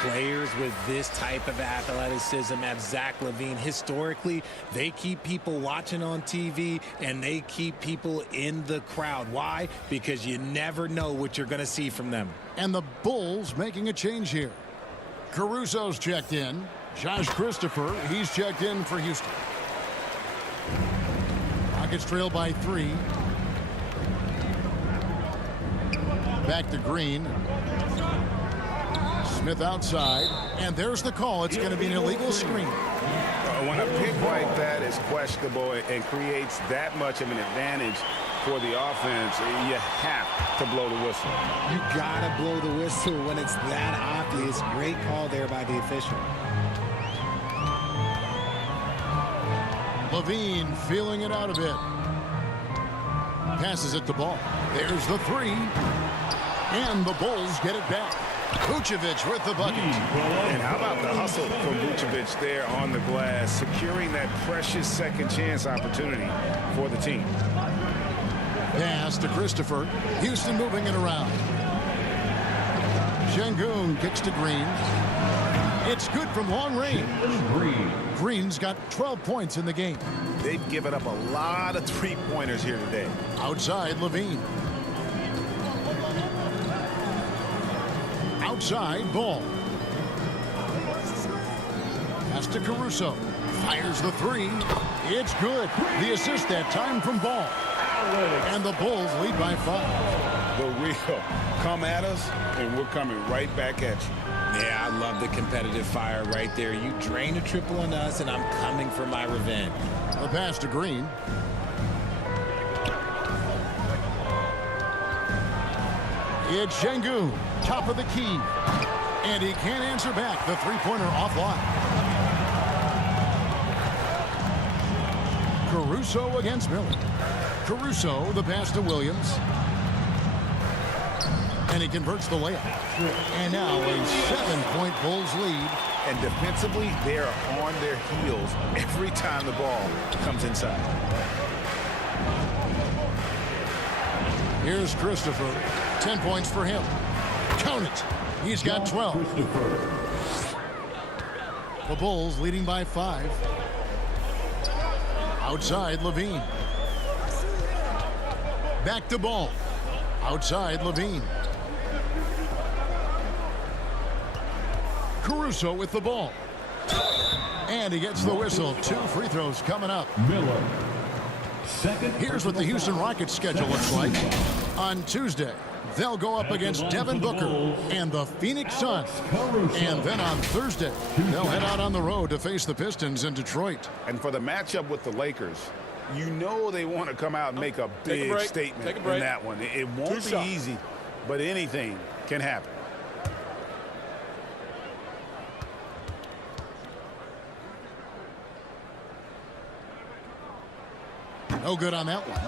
Players with this type of athleticism at Zach LaVine, historically, they keep people watching on TV and they keep people in the crowd. Why? Because you never know what you're going to see from them. And the Bulls making a change here. Caruso's checked in. Josh Christopher, he's checked in for Houston. Rockets trail by 3. Back to Green. Smith outside, and there's the call. It's going to be an illegal screen. When a pick like that is questionable and creates that much of an advantage for the offense, you have to blow the whistle. You got to blow the whistle when it's that obvious. Great call there by the official. Levine feeling it out a bit. Passes it to Ball. There's the three. And the Bulls get it back. Vucevic with the bucket. And how about the hustle from Vucevic there on the glass, securing that precious second chance opportunity for the team. Pass to Christopher. Houston moving it around. Şengün kicks to Green. It's good from long range. Green's got 12 points in the game. They've given up a lot of three-pointers here today. Outside, Levine. Outside, Ball. Pass to Caruso. Fires the three. It's good. The assist that time from Ball. And the Bulls lead by 5. The real come at us, and we're coming right back at you. Yeah, I love the competitive fire right there. You drain a triple on us, and I'm coming for my revenge. A pass to Green. It's Şengün, top of the key. And he can't answer back. The three-pointer offline. Caruso against Miller. Caruso, the pass to Williams. And he converts the layup. And now a 7-point Bulls lead. And defensively, they are on their heels every time the ball comes inside. Here's Christopher. 10 points for him. Count it. He's got 12. The Bulls leading by 5. Outside, Levine. Back to Ball. Outside, Levine. Caruso with the ball. And he gets the whistle. 2 free throws coming up. Miller. Here's what the Houston Rockets schedule looks like. On Tuesday, they'll go up against Devin Booker and the Phoenix Suns. And then on Thursday, they'll head out on the road to face the Pistons in Detroit. And for the matchup with the Lakers, you know they want to come out and make a big statement in that one. It won't be easy, but anything can happen. No good on that one.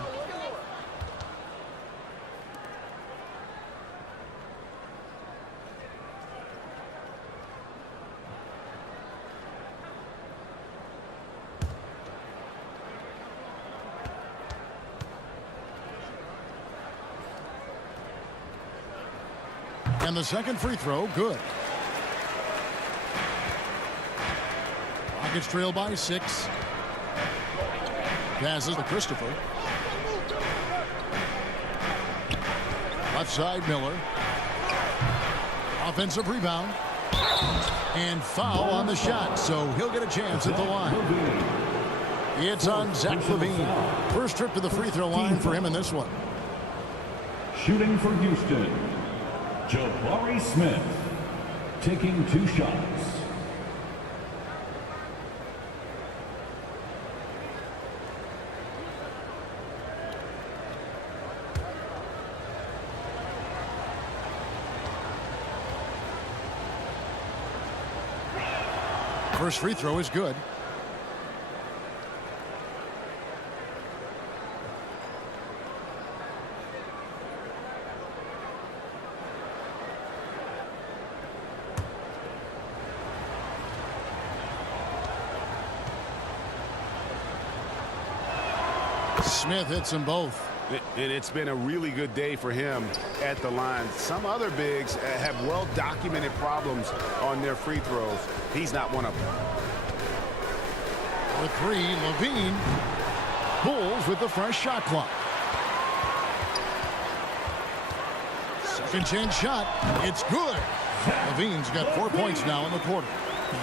And the second free throw, good. Rockets trail by 6. Passes to Christopher. Left side, Miller. Offensive rebound. And foul on the shot, so he'll get a chance at the line. It's on Zach LaVine. First trip to the free throw line for him in this one. Shooting for Houston, Jabari Smith, taking 2 shots. First free throw is good. Smith hits them both. It's been a really good day for him at the line. Some other bigs have well-documented problems on their free throws. He's not one of them. For 3, LaVine. Bulls with the fresh shot clock. Second chance shot. It's good. LaVine's got 4 points now in the quarter.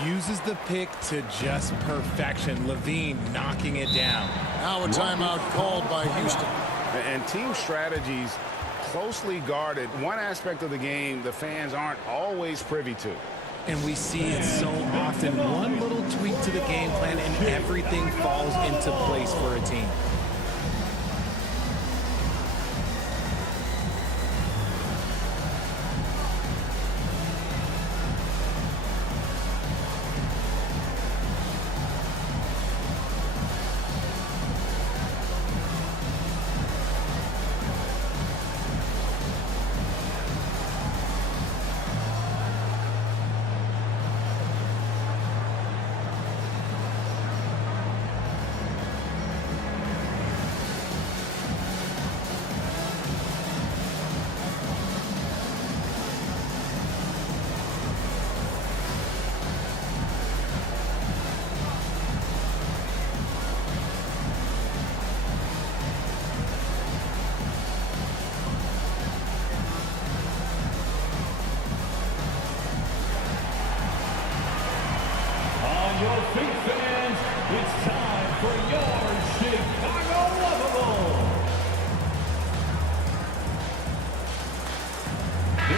Uses the pick to just perfection. LaVine knocking it down. Now a timeout called by Houston. And team strategies closely guarded. One aspect of the game the fans aren't always privy to. And we see it so often. One little tweak to the game plan and everything falls into place for a team.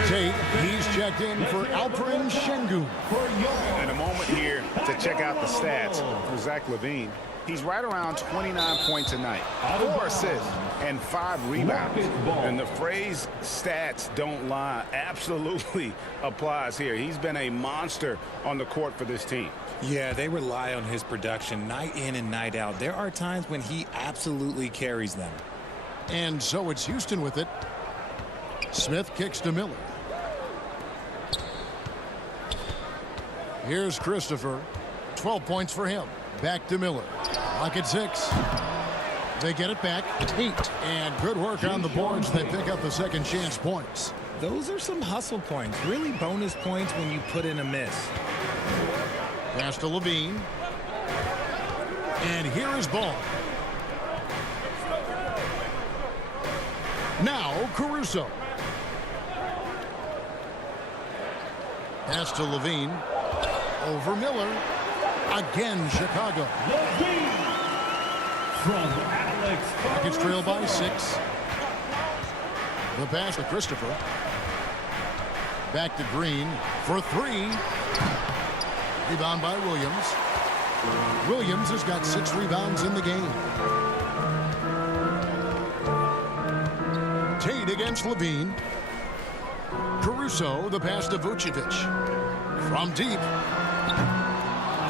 Tate, he's checked in for Alperen Şengün. And a moment here to check out the stats for Zach LaVine. He's right around 29 points a night, 4 assists, and 5 rebounds. And the phrase stats don't lie absolutely applies here. He's been a monster on the court for this team. Yeah, they rely on his production night in and night out. There are times when he absolutely carries them. And so it's Houston with it. Smith kicks to Miller. Here's Christopher. 12 points for him. Back to Miller. Lock at 6. They get it back. Tate. And good work on the boards. They pick up the second chance points. Those are some hustle points. Really bonus points when you put in a miss. Pass to LaVine. And here is ball. Now Caruso. Pass to LaVine. Over Miller. Again, Chicago. From Alex. Rockets trail by 6. The pass to Christopher. Back to Green for 3. Rebound by Williams. Williams has got 6 rebounds in the game. Tate against LaVine. Caruso, the pass to Vucevic. From deep.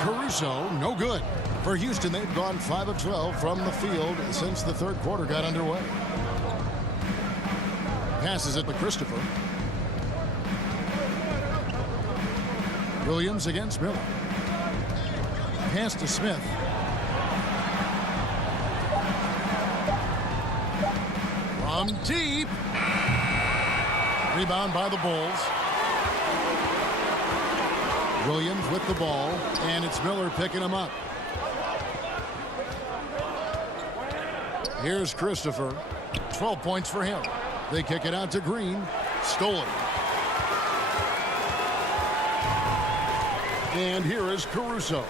Caruso, no good. For Houston, they've gone 5 of 12 from the field since the third quarter got underway. Passes it to Christopher. Williams against Miller. Pass to Smith. From deep. Rebound by the Bulls. Williams with the ball, and it's Miller picking him up. Here's Christopher. 12 points for him. They kick it out to Green. Stolen. And here is Caruso.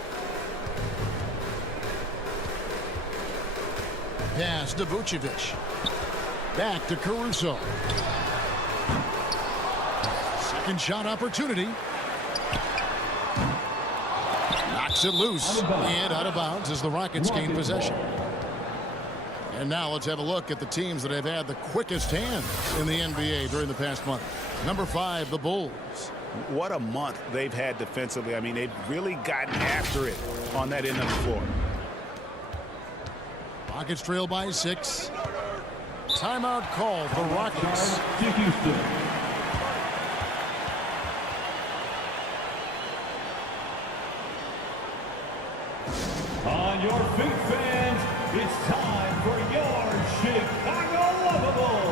Pass to Vucevic. Back to Caruso. Second shot opportunity. Knocks it loose and out of bounds as the Rockets gain possession. And now let's have a look at the teams that have had the quickest hands in the NBA during the past month. Number 5, the Bulls. What a month they've had defensively. I mean, they've really gotten after it on that end of the floor. Rockets trail by 6. Timeout call for Rockets. To Houston. On your feet, fans, it's time for your Chicago Lovable.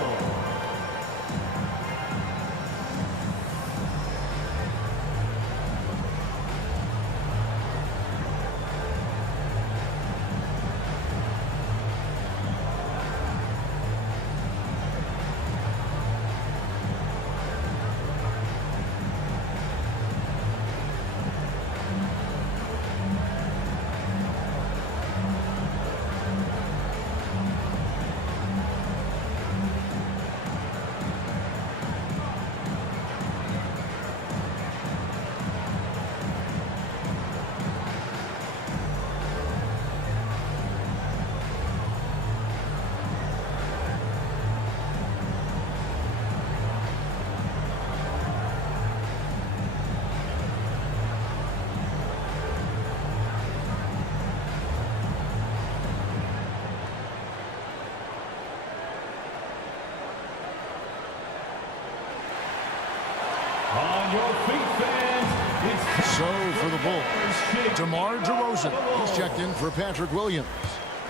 On your feet, fans, it's So for the Bulls, DeMar DeRozan. He's checked in for Patrick Williams.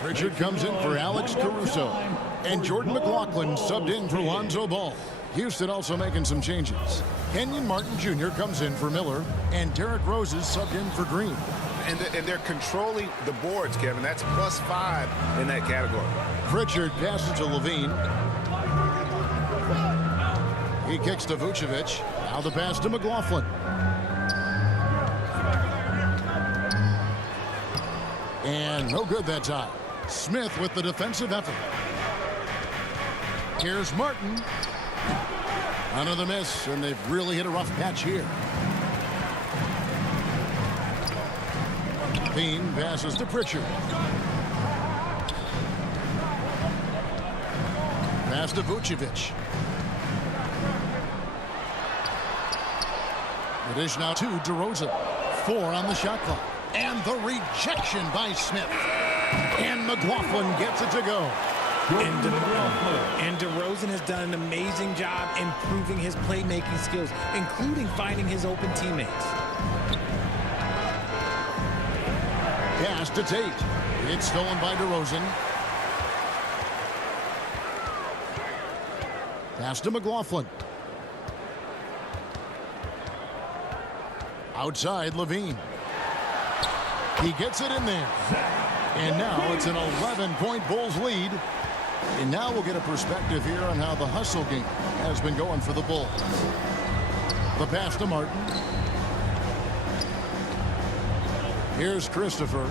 Pritchard comes in for Alex Caruso. And Jordan McLaughlin subbed in for Lonzo Ball. Houston also making some changes. Kenyon Martin Jr. comes in for Miller. And Derrick Rose is subbed in for Green. And they're controlling the boards, Kevin. That's +5 in that category. Pritchard passes to LaVine. He kicks to Vucevic. Now the pass to McLaughlin. And no good that time. Smith with the defensive effort. Here's Martin. Another miss, and they've really hit a rough patch here. Bean passes to Pritchard. Pass to Vucevic. The dish now to DeRozan. 4 on the shot clock. And the rejection by Smith. And McLaughlin gets it to go. And DeRozan has done an amazing job improving his playmaking skills, including finding his open teammates. Pass to Tate. It's stolen by DeRozan. Pass to McLaughlin. Outside, Levine. He gets it in there. And now it's an 11-point Bulls lead. And now we'll get a perspective here on how the hustle game has been going for the Bulls. The pass to Martin. Here's Christopher.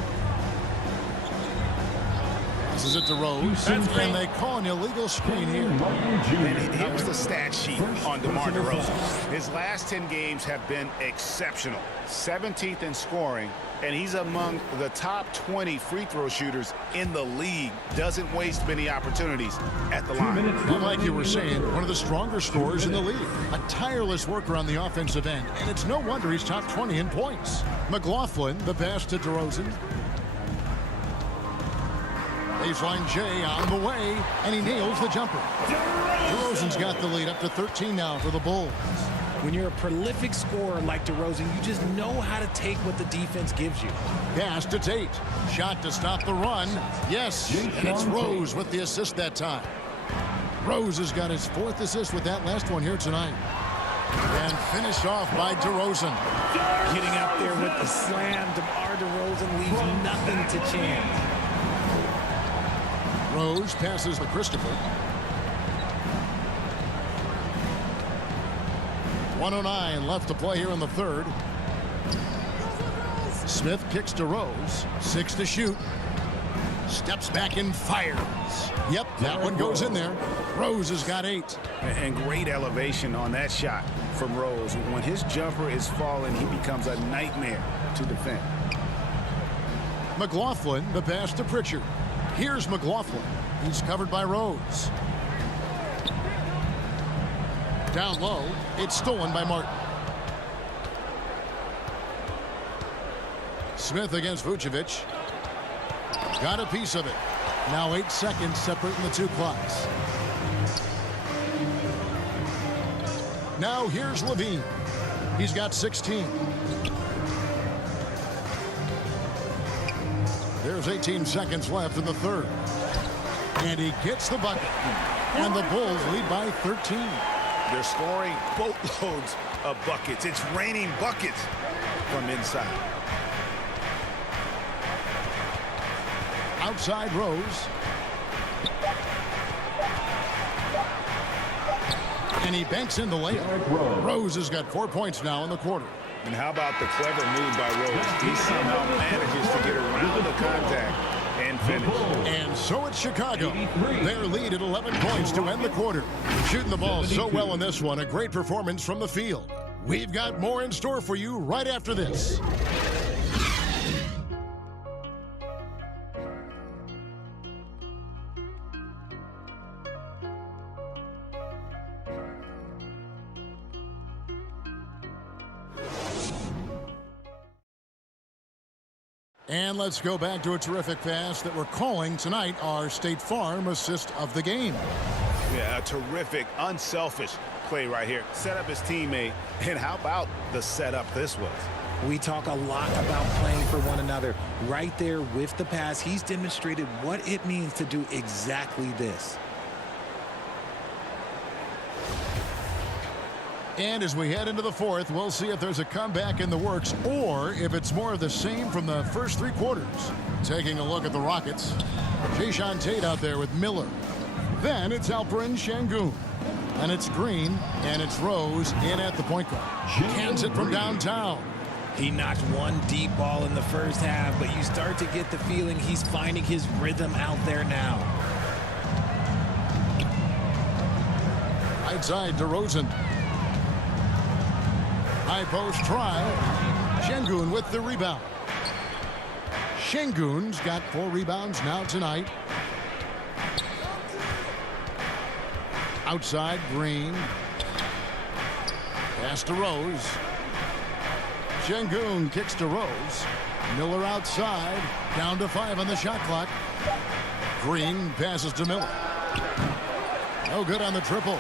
Passes it to Rose. And they call an illegal screen here. And here's the stat sheet on DeMar DeRozan. His last 10 games have been exceptional. 17th in scoring, and he's among the top 20 free throw shooters in the league. Doesn't waste many opportunities at the line. And like you were saying, one of the stronger scorers in the league. A tireless worker on the offensive end, and it's no wonder he's top 20 in points. McLaughlin, the pass to DeRozan. Baseline Jay on the way, and he nails the jumper. DeRozan's got the lead up to 13 now for the Bulls. When you're a prolific scorer like DeRozan, you just know how to take what the defense gives you. Pass to Tate. Shot to stop the run. Yes, and it's Rose with the assist that time. Rose has got his 4th assist with that last one here tonight. And finished off by DeRozan. Getting up there with the slam, DeMar DeRozan leaves nothing to chance. Rose passes to Christopher. 1:09 left to play here in the third. Smith kicks to Rose. 6 to shoot. Steps back and fires. Yep, that one goes in there. Rose has got 8. And great elevation on that shot from Rose. When his jumper is falling, he becomes a nightmare to defend. McLaughlin, the pass to Pritchard. Here's McLaughlin. He's covered by Rose. Down low, it's stolen by Martin. Smith against Vucevic. Got a piece of it. Now 8 seconds separating the two clocks. Now here's Levine. He's got 16. There's 18 seconds left in the third. And he gets the bucket. And the Bulls lead by 13. They're scoring boatloads of buckets. It's raining buckets from inside. Outside Rose. And he banks in the layup. Rose has got 4 points now in the quarter. And how about the clever move by Rose? He somehow manages to get around the contact and finish. And so it's Chicago. Their lead at 11 points to end the quarter. Shooting the ball so well in this one. A great performance from the field. We've got more in store for you right after this. And let's go back to a terrific pass that we're calling tonight our State Farm assist of the game. Yeah, a terrific, unselfish play right here. Set up his teammate, and how about the setup this was? We talk a lot about playing for one another. Right there with the pass, he's demonstrated what it means to do exactly this. And as we head into the fourth, we'll see if there's a comeback in the works or if it's more of the same from the first 3 quarters. Taking a look at the Rockets. Jae'Sean Tate out there with Miller. Then it's Alperen Şengün. And it's Green, and it's Rose in at the point guard. Cans it from downtown. He knocked one deep ball in the first half, but you start to get the feeling he's finding his rhythm out there now. Right side, DeRozan. high post try. Şengün with the rebound. Şengün's got 4 rebounds now tonight. Outside, Green. Pass to Rose. Şengün kicks to Rose. Miller outside. Down to 5 on the shot clock. Green passes to Miller. No good on the triple.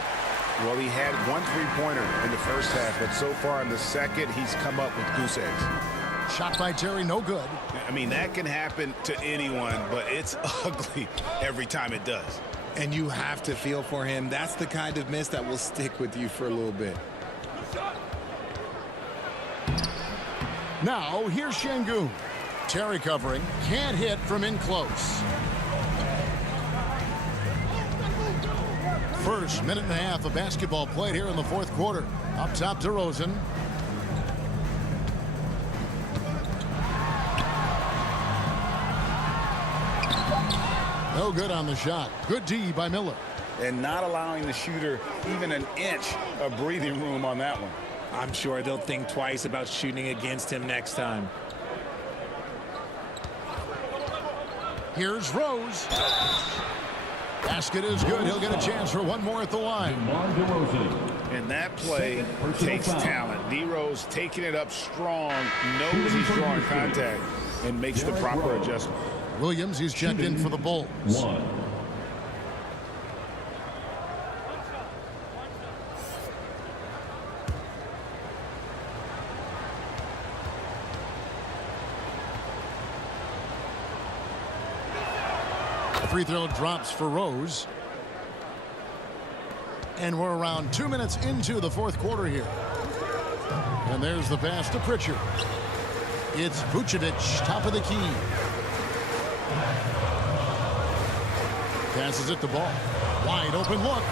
Well, he had 1 3-pointer in the first half, but so far in the second, he's come up with goose eggs. Shot by Terry, no good. I mean, that can happen to anyone, but it's ugly every time it does. And you have to feel for him. That's the kind of miss that will stick with you for a little bit. Now, here's Şengün. Terry covering. Can't hit from in close. First minute and a half of basketball played here in the fourth quarter. Up top to Rosen. No good on the shot. Good D by Miller. And not allowing the shooter even an inch of breathing room on that one. I'm sure they'll think twice about shooting against him next time. Here's Rose. Basket is good. He'll get a chance for one more at the line. And that play takes talent. D-Rose taking it up strong, knows he's drawing contact, and makes the proper adjustment. Williams, he's checked in for the Bulls. 1. Free throw drops for Rose. And we're around 2 minutes into the fourth quarter here. And there's the pass to Pritchard. It's Vucevic, top of the key. Passes it the ball. Wide open look.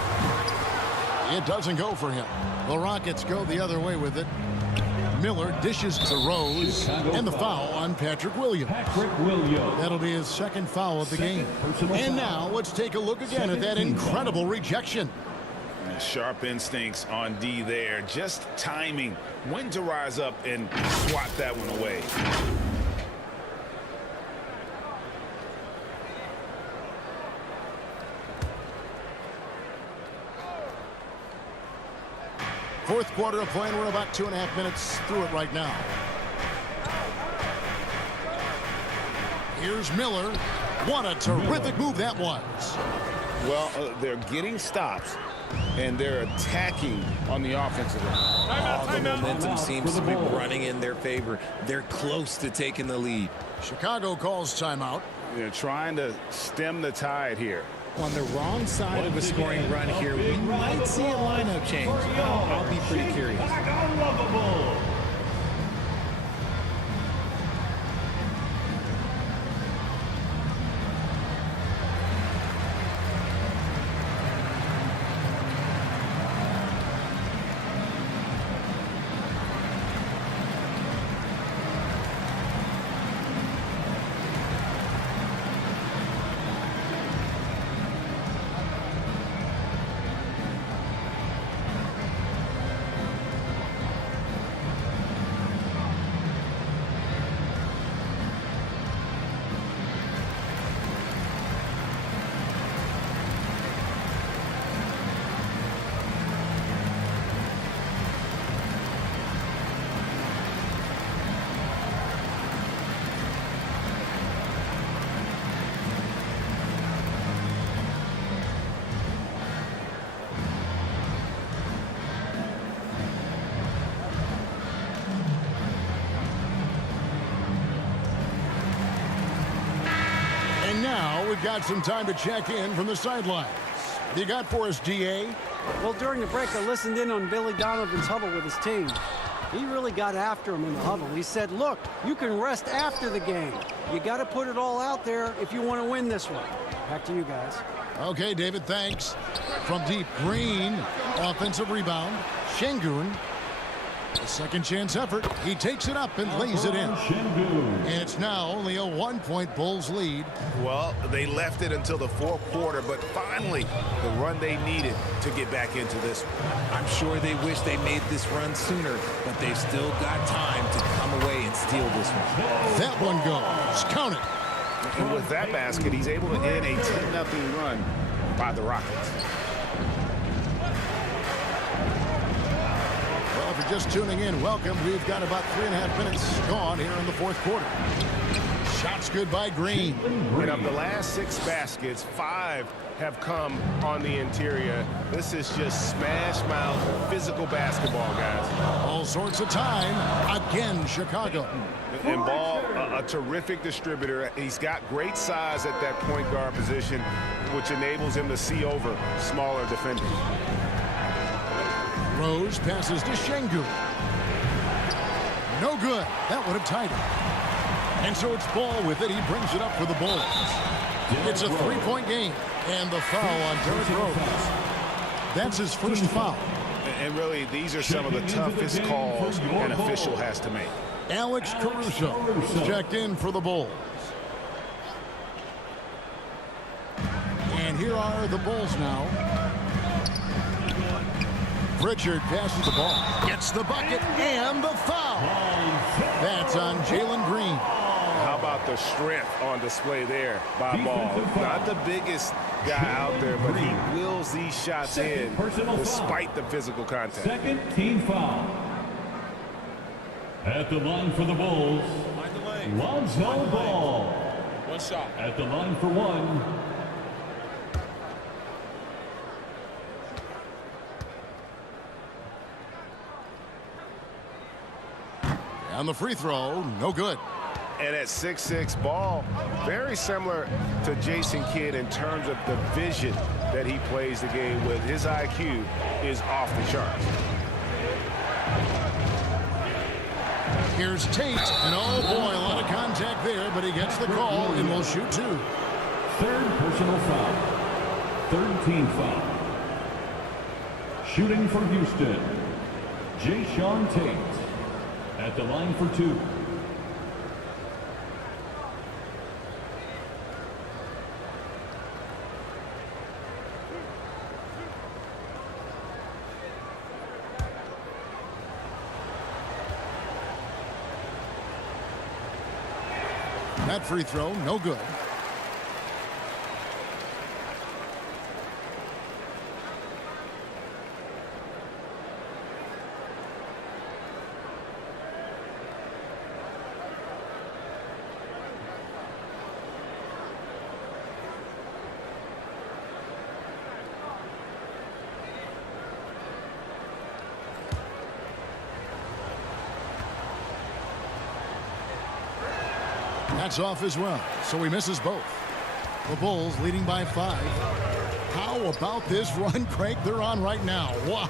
It doesn't go for him. The Rockets go the other way with it. Miller dishes to Rose, and the foul on Patrick Williams. That'll be his second foul of the game. And now let's take a look again at that incredible rejection. Sharp instincts on D there. Just timing when to rise up and swat that one away. Fourth quarter of play, and we're about 2.5 minutes through it right now. Here's Miller. What a terrific move that was. Well, they're getting stops, and they're attacking on the offensive end. The momentum seems to be running in their favor. They're close to taking the lead. Chicago calls timeout. They're trying to stem the tide here. On the wrong side of a scoring run here, we might see a lineup change. I'll be pretty curious. Now we've got some time to check in from the sidelines. You got for us, DA? Well, during the break, I listened in on Billy Donovan's huddle with his team. He really got after him in the huddle. He said, look, you can rest after the game. You got to put it all out there if you want to win this one. Back to you guys. Okay, David, thanks. From deep, Green, offensive rebound. Şengün. A second chance effort. He takes it up and lays it in. And it's now only a 1-point Bulls lead. Well, they left it until the fourth quarter, but finally the run they needed to get back into this one. I'm sure they wish they made this run sooner, but they've still got time to come away and steal this one. That one goes. Count it. And with that basket, he's able to end a 10-0 run by the Rockets. Well, if you're just tuning in, welcome. We've got about 3.5 minutes gone here in the fourth quarter. Shots good by Green. And of the last 6 baskets, 5 have come on the interior. This is just smash mouth physical basketball, guys. All sorts of time. Again, Chicago. And Ball, a terrific distributor. He's got great size at that point guard position, which enables him to see over smaller defenders. Rose passes to Şengün. No good. That would have tied it. And so it's Ball with it. He brings it up for the Bulls. It's a 3-point game. And the foul on Derrick Rose. That's his first foul. And really, these are some of the toughest calls an official has to make. Alex Caruso checked in for the Bulls. And here are the Bulls now. Pritchard passes the ball. Gets the bucket and the foul. That's on Jalen Green. How about the strength on display there by Ball? Not the biggest guy out there, but he wills these shots in despite the physical contact. Second team foul. At the line for the Bulls, Lonzo Ball. One shot. At the line for one. And the free throw, no good. And at 6'6", Ball, very similar to Jason Kidd in terms of the vision that he plays the game with. His IQ is off the charts. Here's Tate, and oh boy, a lot of contact there, but he gets the call and will shoot 2. Third personal foul. Third team foul. Shooting for Houston, Jae'Sean Tate. At the line for 2. That free throw, no good. That's off as well, so he misses both. The Bulls leading by 5. How about this run, Craig, they're on right now? Wow.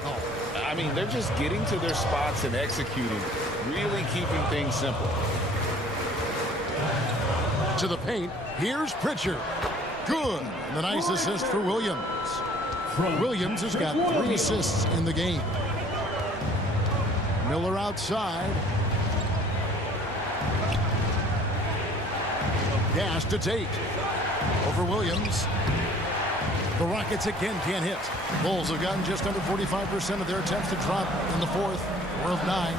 I mean, they're just getting to their spots and executing, really keeping things simple. To the paint, here's Pritchard. Good. And the nice assist for Williams. Williams has got 3 assists in the game. Miller outside. Gas to Tate. Over Williams. The Rockets again can't hit. Bulls have gotten just under 45% of their attempts to drop in the fourth. 4 of 9.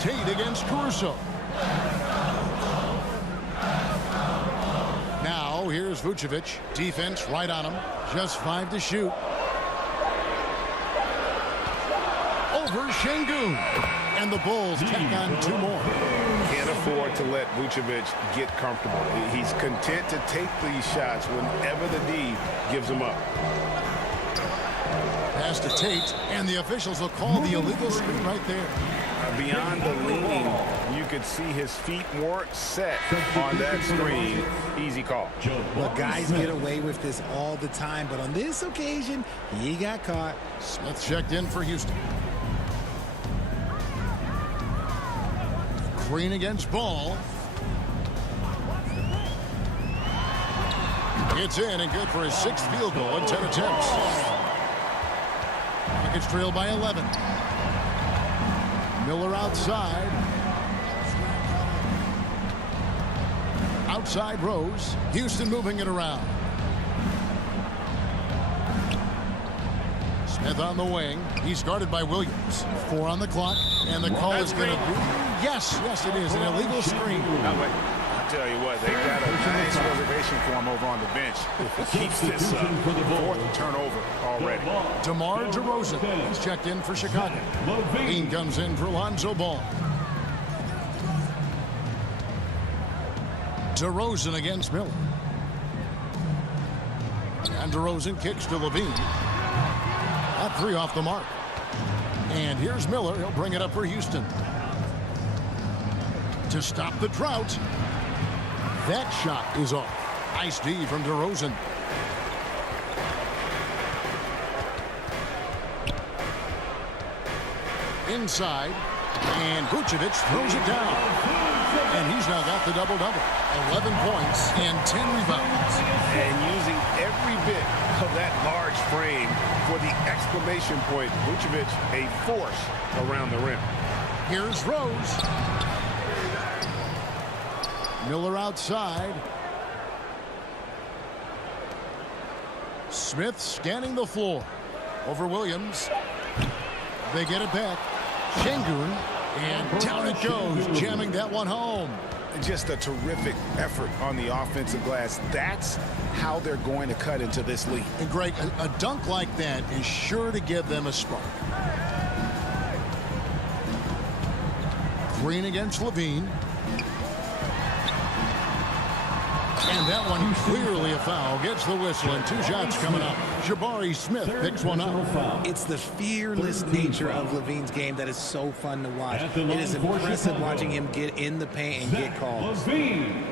Tate against Caruso. Now here's Vucevic. Defense right on him. Just 5 to shoot. Over Şengün. And the Bulls take on 2 more. Can't afford to let Vucevic get comfortable. He's content to take these shots whenever the D gives them up. Pass to Tate, and the officials will call the illegal screen right there. Beyond the leaning, you could see his feet weren't set on that screen. Easy call. Well, guys get away with this all the time, but on this occasion, he got caught. Smith checked in for Houston. Green against Ball. It's in and good for his 6th field goal in 10 attempts. Rockets trail by 11. Miller outside. Outside Rose. Houston moving it around. Smith on the wing. He's guarded by Williams. 4 on the clock. And the call is going to be... Yes, it is. An illegal screen. I tell you what, they got a nice reservation for him over on the bench. If he keeps this up, 4th turnover already. DeMar DeRozan. He's checked in for Chicago. Dean comes in for Lonzo Ball. DeRozan against Miller. And DeRozan kicks to Levine. That 3 off the mark. And here's Miller. He'll bring it up for Houston. To stop the drought. That shot is off. Nice D from DeRozan. Inside. And Vucevic throws it down. And he's now got the double-double. 11 points and 10 rebounds. And using every bit of that large frame for the exclamation point. Vucevic, a force around the rim. Here's Rose. Miller outside. Smith scanning the floor. Over Williams. They get it back. Şengün. And down it goes, jamming that one home. Just a terrific effort on the offensive glass. That's how they're going to cut into this league. And Greg, a dunk like that is sure to give them a spark. Green against Levine. And that one clearly a foul. Gets the whistle and 2 shots coming up. Jabari Smith picks one up. It's the fearless nature of Levine's game that is so fun to watch. It is impressive watching him get in the paint and get calls. Levine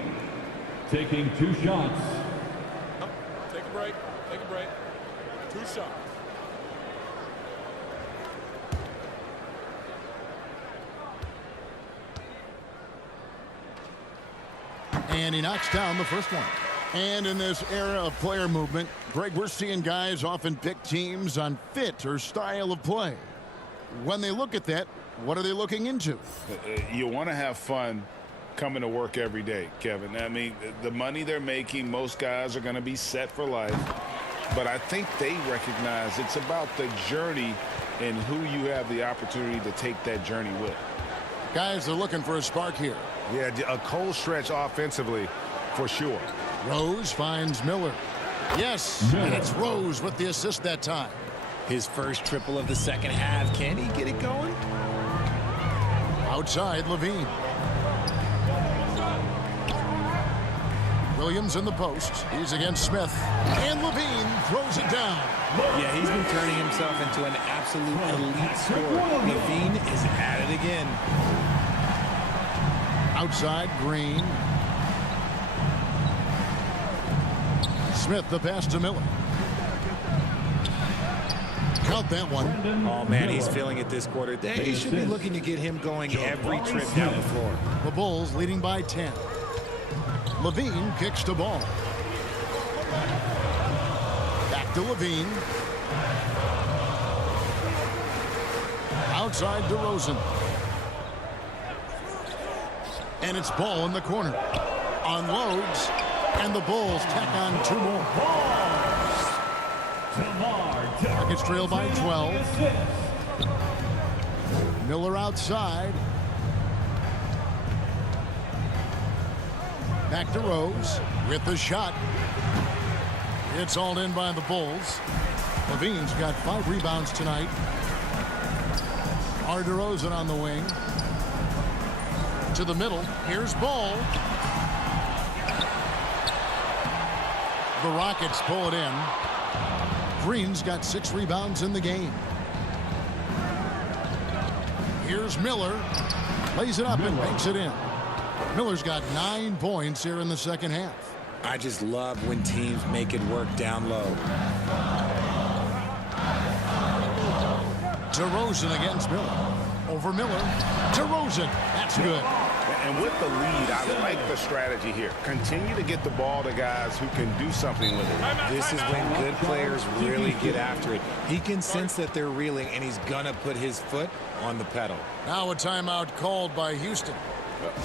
taking 2 shots. Take a break. Take a break. 2 shots. And he knocks down the first one. And in this era of player movement, Greg, we're seeing guys often pick teams on fit or style of play. When they look at that, what are they looking into? You want to have fun coming to work every day, Kevin. I mean, the money they're making, most guys are going to be set for life. But I think they recognize it's about the journey and who you have the opportunity to take that journey with. Guys, they're looking for a spark here. Yeah, a cold stretch offensively for sure. Rose finds Miller. Yes, and it's Rose with the assist that time. His first triple of the second half. Can he get it going? Outside, Levine. Williams in the post. He's against Smith. And Levine throws it down. Yeah, he's been turning himself into an absolute elite scorer. Levine is at it again. Outside, Green. Smith, the pass to Miller. Count that one. Oh, man, he's feeling it this quarter. They should be looking to get him going every trip down the floor. The Bulls leading by 10. Levine kicks to Ball. Back to Levine. Outside DeRozan. And it's Ball in the corner. Unloads. And the Bulls tack on 2 more. Rockets trail by 12. Miller outside. Back to Rose with the shot. It's all in by the Bulls. Levine's got 5 rebounds tonight. DeRozan on the wing. To the middle. Here's Ball. The Rockets pull it in. Green's got 6 rebounds in the game. Here's Miller. Lays it up and banks it in. Miller's got 9 points here in the second half. I just love when teams make it work down low. DeRozan against Miller. Over Miller. DeRozan. That's good. And with the lead, I like the strategy here. Continue to get the ball to guys who can do something with it. This is when good players really get after it. He can sense that they're reeling, and he's going to put his foot on the pedal. Now a timeout called by Houston.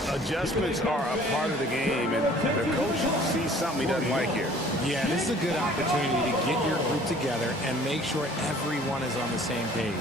Adjustments are a part of the game, and the coach sees something he doesn't like here. Yeah, this is a good opportunity to get your group together and make sure everyone is on the same page.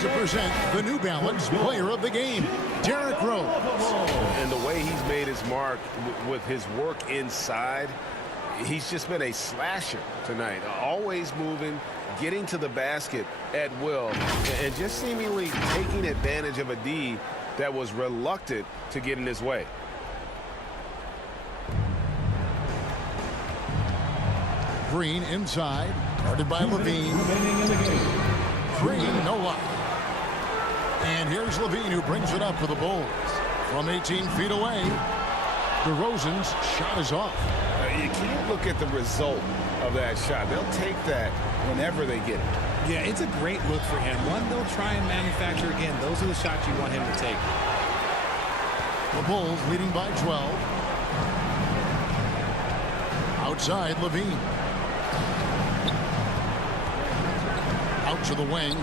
To present the New Balance Player of the Game, Derrick Rose. And the way he's made his mark with his work inside, he's just been a slasher tonight. Always moving, getting to the basket at will, and just seemingly taking advantage of a D that was reluctant to get in his way. Green inside, guarded by Levine. Green, no luck. And here's Levine, who brings it up for the Bulls. From 18 feet away, DeRozan's shot is off. You can't look at the result of that shot. They'll take that whenever they get it. Yeah, it's a great look for him. One they'll try and manufacture again. Those are the shots you want him to take. The Bulls leading by 12. Outside, Levine. Out to the wing.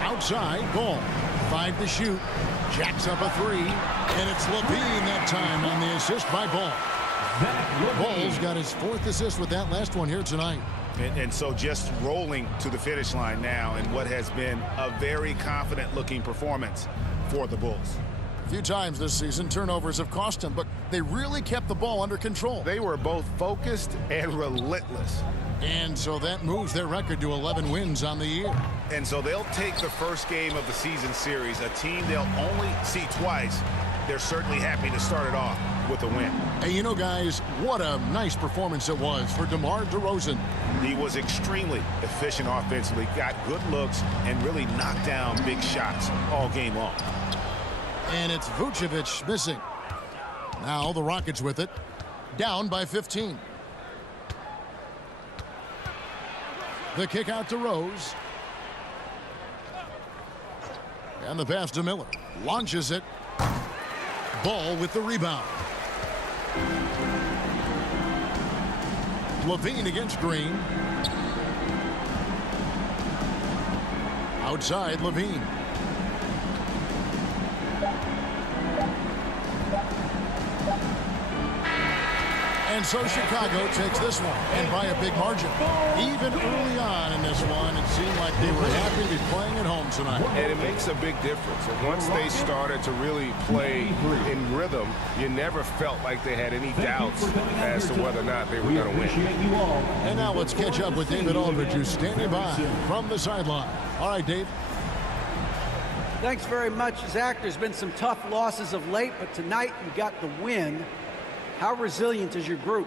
Outside, Ball. 5 to shoot. Jacks up a 3. And it's Levine that time on the assist by Ball. Ball's got his 4th assist with that last one here tonight. And so just rolling to the finish line now in what has been a very confident-looking performance for the Bulls. A few times this season, turnovers have cost him, but they really kept the ball under control. They were both focused and relentless. And so that moves their record to 11 wins on the year. And so they'll take the first game of the season series, a team they'll only see twice. They're certainly happy to start it off with a win. Hey, you know, guys, what a nice performance it was for DeMar DeRozan. He was extremely efficient offensively, got good looks, and really knocked down big shots all game long. And it's Vucevic missing. Now the Rockets with it, down by 15. The kick out to Rose. And the pass to Miller. Launches it. Ball with the rebound. Levine against Green. Outside, Levine. And so Chicago takes this one, and by a big margin. Even early on in this one, it seemed like they were happy to be playing at home tonight. And it makes a big difference. And once they started to really play in rhythm, you never felt like they had any doubts as to whether or not they were going to win. And now let's catch up with David Aldridge, who's standing by from the sideline. All right, Dave. Thanks very much, Zach. There's been some tough losses of late, but tonight you got the win. How resilient is your group?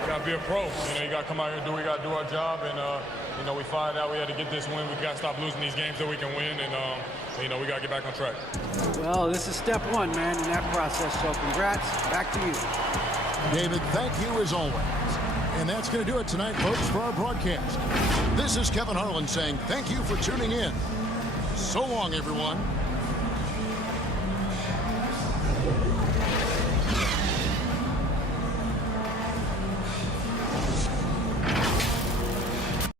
You got to be a pro. You got to come out here and do what we got to do our job. And, we find out we had to get this win. We got to stop losing these games so we can win. And, we got to get back on track. Well, this is step one, man, in that process. So congrats. Back to you. David, thank you as always. And that's going to do it tonight, folks, for our broadcast. This is Kevin Harlan saying thank you for tuning in. So long, everyone.